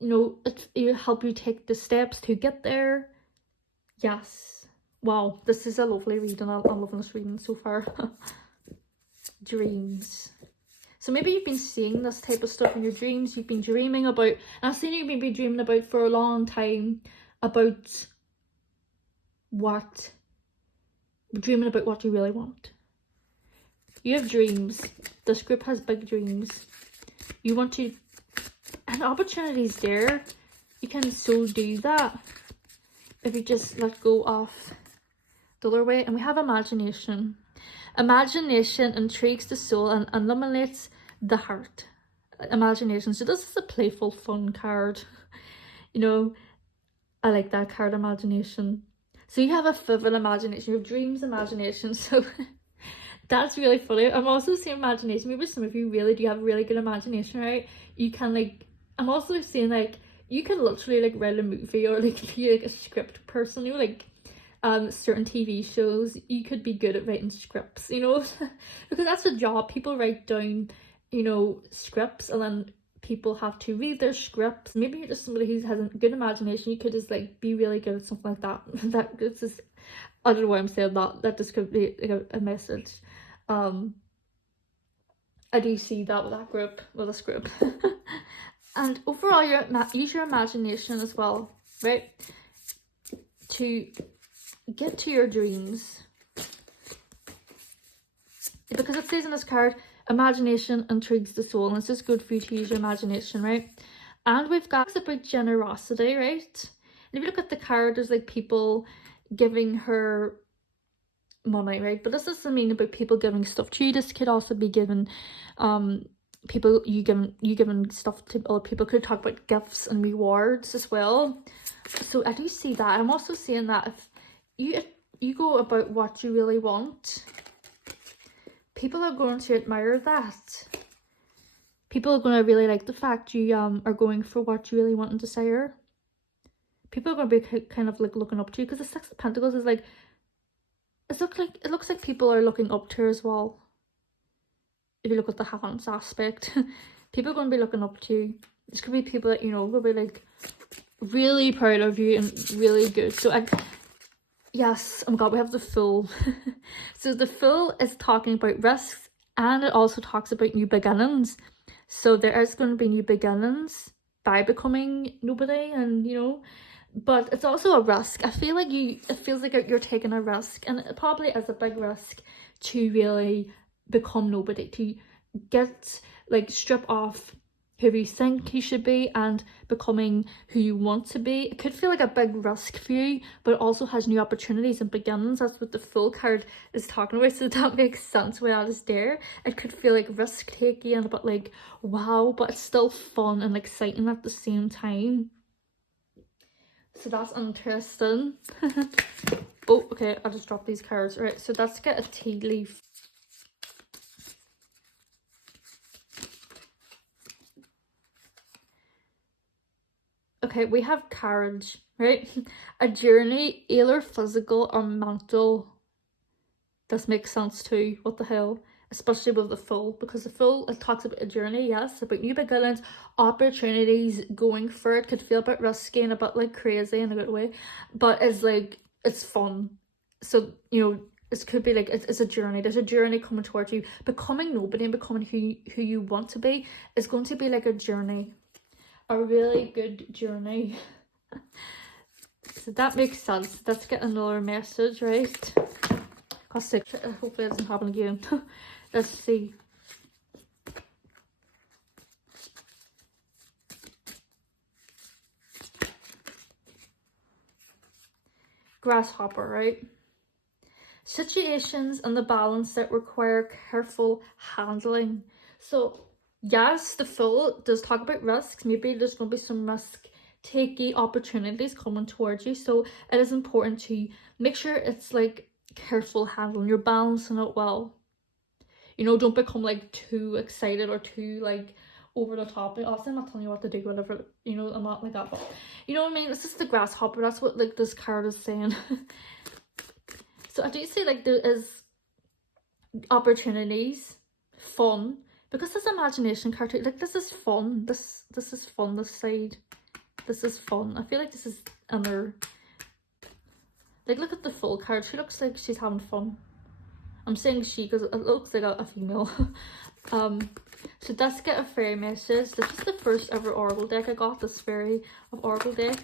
It'll help you take the steps to get there. Yes. Wow, this is a lovely reading. I'm loving this reading so far. Dreams. So maybe you've been seeing this type of stuff in your dreams. You've been dreaming about, and I've seen you maybe dreaming about for a long time about what you really want. You have dreams. This group has big dreams. You want to, and opportunities there. You can so do that if you just let go of the other way. And we have imagination. Imagination intrigues the soul and illuminates the heart. Imagination. So this is a playful, fun card. You know, I like that card, imagination. So you have a vivid imagination, you have dreams, imagination. So that's really funny. I'm also seeing imagination. Maybe some of you really do have a really good imagination, right? You can like, I'm also seeing like, you can literally like write a movie or like be like a script person, you know, like certain TV shows. You could be good at writing scripts, you know, because that's a job. People write down, you know, scripts, and then people have to read their scripts. Maybe you're just somebody who has a good imagination. You could just like be really good at something like that. That's just, I don't know why I'm saying that. That just could be like a message. I do see that with that group, with this group. And overall, use your imagination as well, right? To get to your dreams. Because it says in this card, imagination intrigues the soul, and it's just good for you to use your imagination, right? And we've got about generosity, right? And if you look at the card, there's like people giving her money, right? But this doesn't mean about people giving stuff to you. This could also be given people, you giving stuff to other people. Could talk about gifts and rewards as well. So I do see that. I'm also seeing that if you go about what you really want, people are going to admire that. People are going to really like the fact you are going for what you really want and desire. People are going to be kind of like looking up to you, because the Six of Pentacles is like, it looks like people are looking up to her as well. If you look at the hands aspect, people are going to be looking up to you. This could be people that, you know, will be like really proud of you and really good. So yes, oh my god, we have the Fool. So the Fool is talking about risks, and it also talks about new beginnings. So there is going to be new beginnings by becoming nobody, and you know, but it's also a risk. I feel like it feels like you're taking a risk, and it probably is a big risk to really become nobody, to get like strip off who you think you should be and becoming who you want to be. It could feel like a big risk for you, but it also has new opportunities and beginnings. That's what the Fool card is talking about. So that makes sense why that is there. It could feel like risk taking and a bit like wow, but it's still fun and exciting at the same time. So that's interesting. Oh, okay, I just dropped these cards. Right, so let's get a tea leaf. Okay, we have courage, right? A journey, either physical or mental. This makes sense too. What the hell? Especially with the Fool, because the Fool, it talks about a journey, yes, about new beginnings, opportunities, going for it. Could feel a bit risky and a bit like crazy in a good way, but it's like, it's fun. So, you know, it could be like, it's a journey. There's a journey coming towards you. Becoming nobody and becoming who you want to be is going to be like a journey. A really good journey. So that makes sense. Let's get another message, right? Hopefully it doesn't happen again. Let's see. Grasshopper, right? Situations and the balance that require careful handling. So yes, the Fool does talk about risks. Maybe there's going to be some risk-taking opportunities coming towards you. So it is important to make sure it's like careful handling. You're balancing it well. You know, don't become like too excited or too like over the top. Also, I'm not telling you what to do, whatever. You know, I'm not like that. But you know what I mean? It's just the grasshopper. That's what like this card is saying. So I do see like there is opportunities, fun. Because this imagination card, like this is fun. This is fun. This side, this is fun. I feel like this is another. Like look at the Fool card. She looks like she's having fun. I'm saying she because it looks like a female. So let's get a fairy message. This is the first ever Oracle deck I got, this fairy of Oracle deck.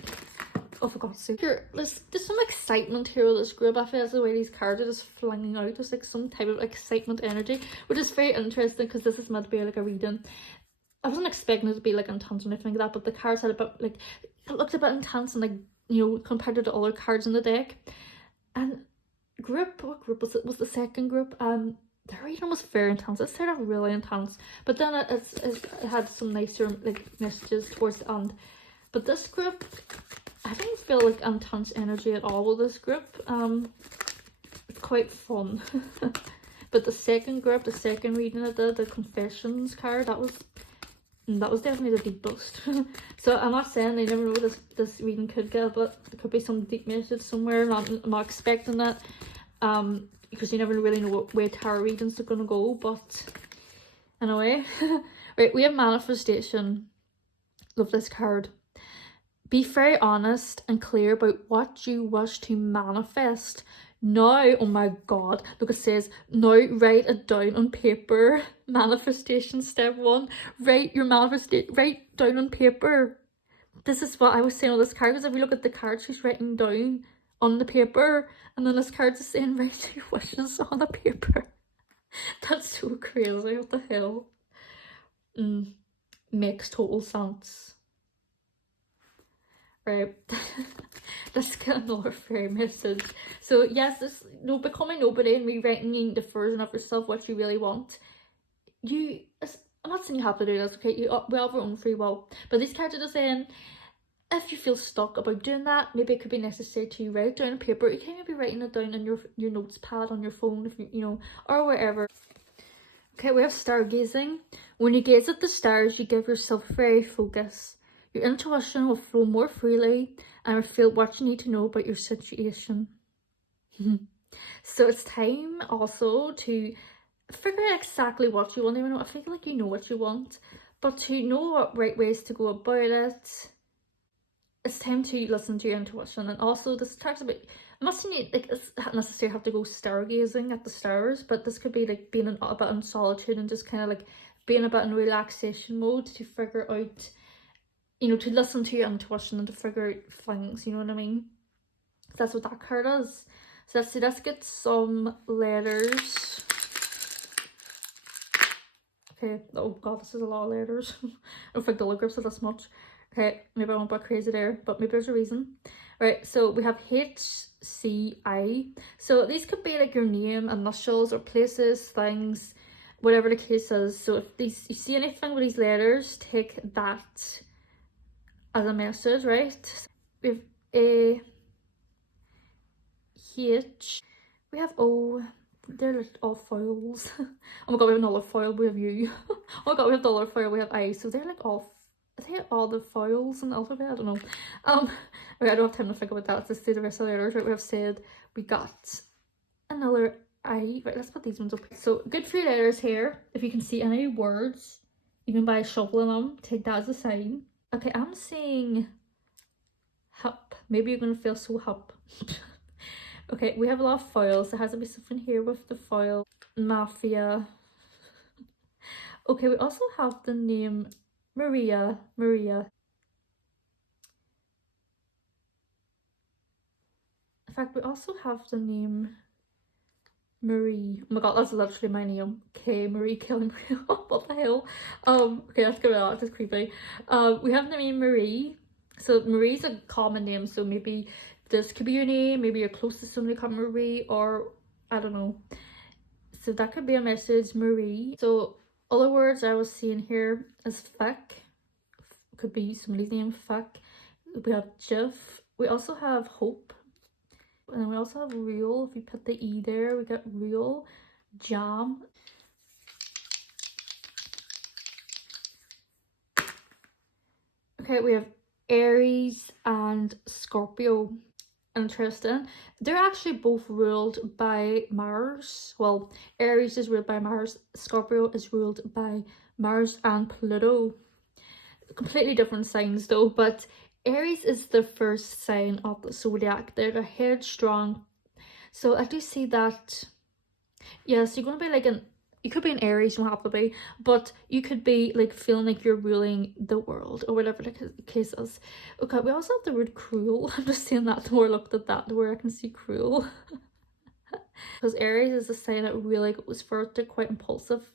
Oh, for God's sake. Here, there's some excitement here with this group. I feel that's the way these cards are just flinging out. There's like some type of excitement energy, which is very interesting because this is meant to be like a reading. I wasn't expecting it to be like intense or anything like that, but the cards had a bit like, it looked a bit intense and like, you know, compared to the other cards in the deck. And what group was it? Was the second group? The reading was very intense. It started off really intense, but then it had some nicer like messages towards the end. But this group, I didn't feel like intense energy at all with this group. It's quite fun. But the second group, the second reading I did, the confessions card, that was definitely the deepest. So I'm not saying I never know this reading could get, but there could be some deep message somewhere. I'm not expecting that. Because you never really know where tarot readings are gonna go, but anyway. Right, we have manifestation. Love this card. Be very honest and clear about what you wish to manifest. Now, oh my god, look, it says, now write it down on paper. Manifestation step 1. Write down on paper. This is what I was saying on this card, because if you look at the card, she's writing down on the paper, and then this card is saying write your wishes on the paper. That's so crazy. What the hell? Makes total sense. Right. Let's get another fairy message. So yes, this becoming nobody and rewriting the version of yourself what you really want. I'm not saying you have to do this, okay? We have our own free will, but these cards are just saying, if you feel stuck about doing that, maybe it could be necessary to write down on paper. You can maybe writing it down on your notes pad on your phone, if you know, or wherever. Okay, we have stargazing. When you gaze at the stars, you give yourself very focus. Your intuition will flow more freely and reveal what you need to know about your situation. So it's time also to figure out exactly what you want. Even though I feel like you know what you want, but to know what right ways to go about it. It's time to listen to your intuition. And also this talks about, I'm not saying it's not necessarily have to go stargazing at the stars, but this could be like being a bit in solitude and just kind of like being a bit in relaxation mode to figure out, you know, to listen to your intuition and to figure out things, you know what I mean? So that's what that card is. So let's get some letters. Okay, oh god, this is a lot of letters. I don't think the holograms are this much. Okay, maybe I won't go crazy there, but maybe there's a reason. Right, so we have HCI. So these could be like your name, initials, or places, things, whatever the case is. So if you see anything with these letters, take that as a message, right? We have A, H, we have O. They're like all foils. Oh my god, we have another foil, we have U. Oh my god, we have the other foil, we have I. So they're like all, I think all the foils in the alphabet, I don't know. Okay, I don't have time to think about that. Let's do the rest of the letters. Right, we have said, we got another I. Right, let's put these ones up. So good 3 letters here. If you can see any words, even by shuffling them, take that as a sign. Okay, I'm saying hup. Maybe you're gonna feel so hup. Okay, we have a lot of foils. There has to be something here with the foil. Mafia. Okay, we also have the name Maria. In fact, we also have the name Marie. Oh my god, that's literally my name. K. Marie Killing. What the hell? Okay, let's go with that. That's creepy. We have the name Marie. So Marie's a common name, so maybe this could be your name, maybe you're close to somebody called Marie, or I don't know. So that could be a message, Marie. So other words I was seeing here is Fick. Could be somebody's name, Fick. We have Jiff. We also have Hope. And then we also have Real. If you put the E there, we got Real. Jam. Okay, we have Aries and Scorpio. Interesting. They're actually both ruled by Mars. Well, Aries is ruled by Mars. Scorpio is ruled by Mars and Pluto. Completely different signs though, but Aries is the first sign of the zodiac. They're the headstrong. So I do see that, yes, you're going to be like you could be an Aries, you don't have to be, but you could be like feeling like you're ruling the world or whatever the case is. Okay, we also have the word cruel. I'm just saying that the more I looked at that, the more I can see cruel. Because Aries is a sign that really goes for it, quite impulsive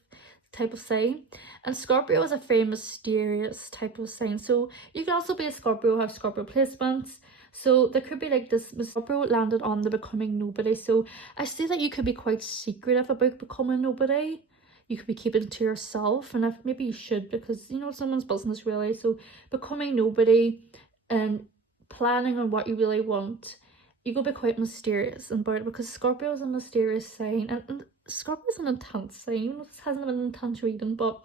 type of sign, and Scorpio is a very mysterious type of sign. So you can also be a Scorpio, have Scorpio placements, so there could be like this Scorpio landed on the becoming nobody. So I say that you could be quite secretive about becoming nobody. You could be keeping it to yourself, and if maybe you should, because you know someone's business really. So becoming nobody and planning on what you really want, you go be quite mysterious about it, because Scorpio is a mysterious sign, and Scorpio is an intense sign. This hasn't been an intense reading, but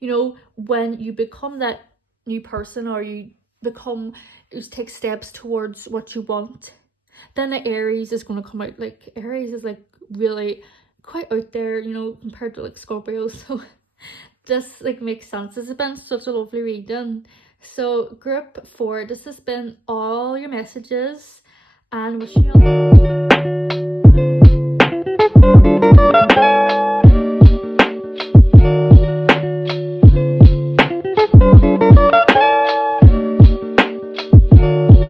you know, when you become that new person, or you take steps towards what you want, then the Aries is going to come out. Like Aries is like really quite out there, you know, compared to like Scorpio. So this like makes sense. It's been such a lovely reading. So group 4, this has been all your messages, and wishing you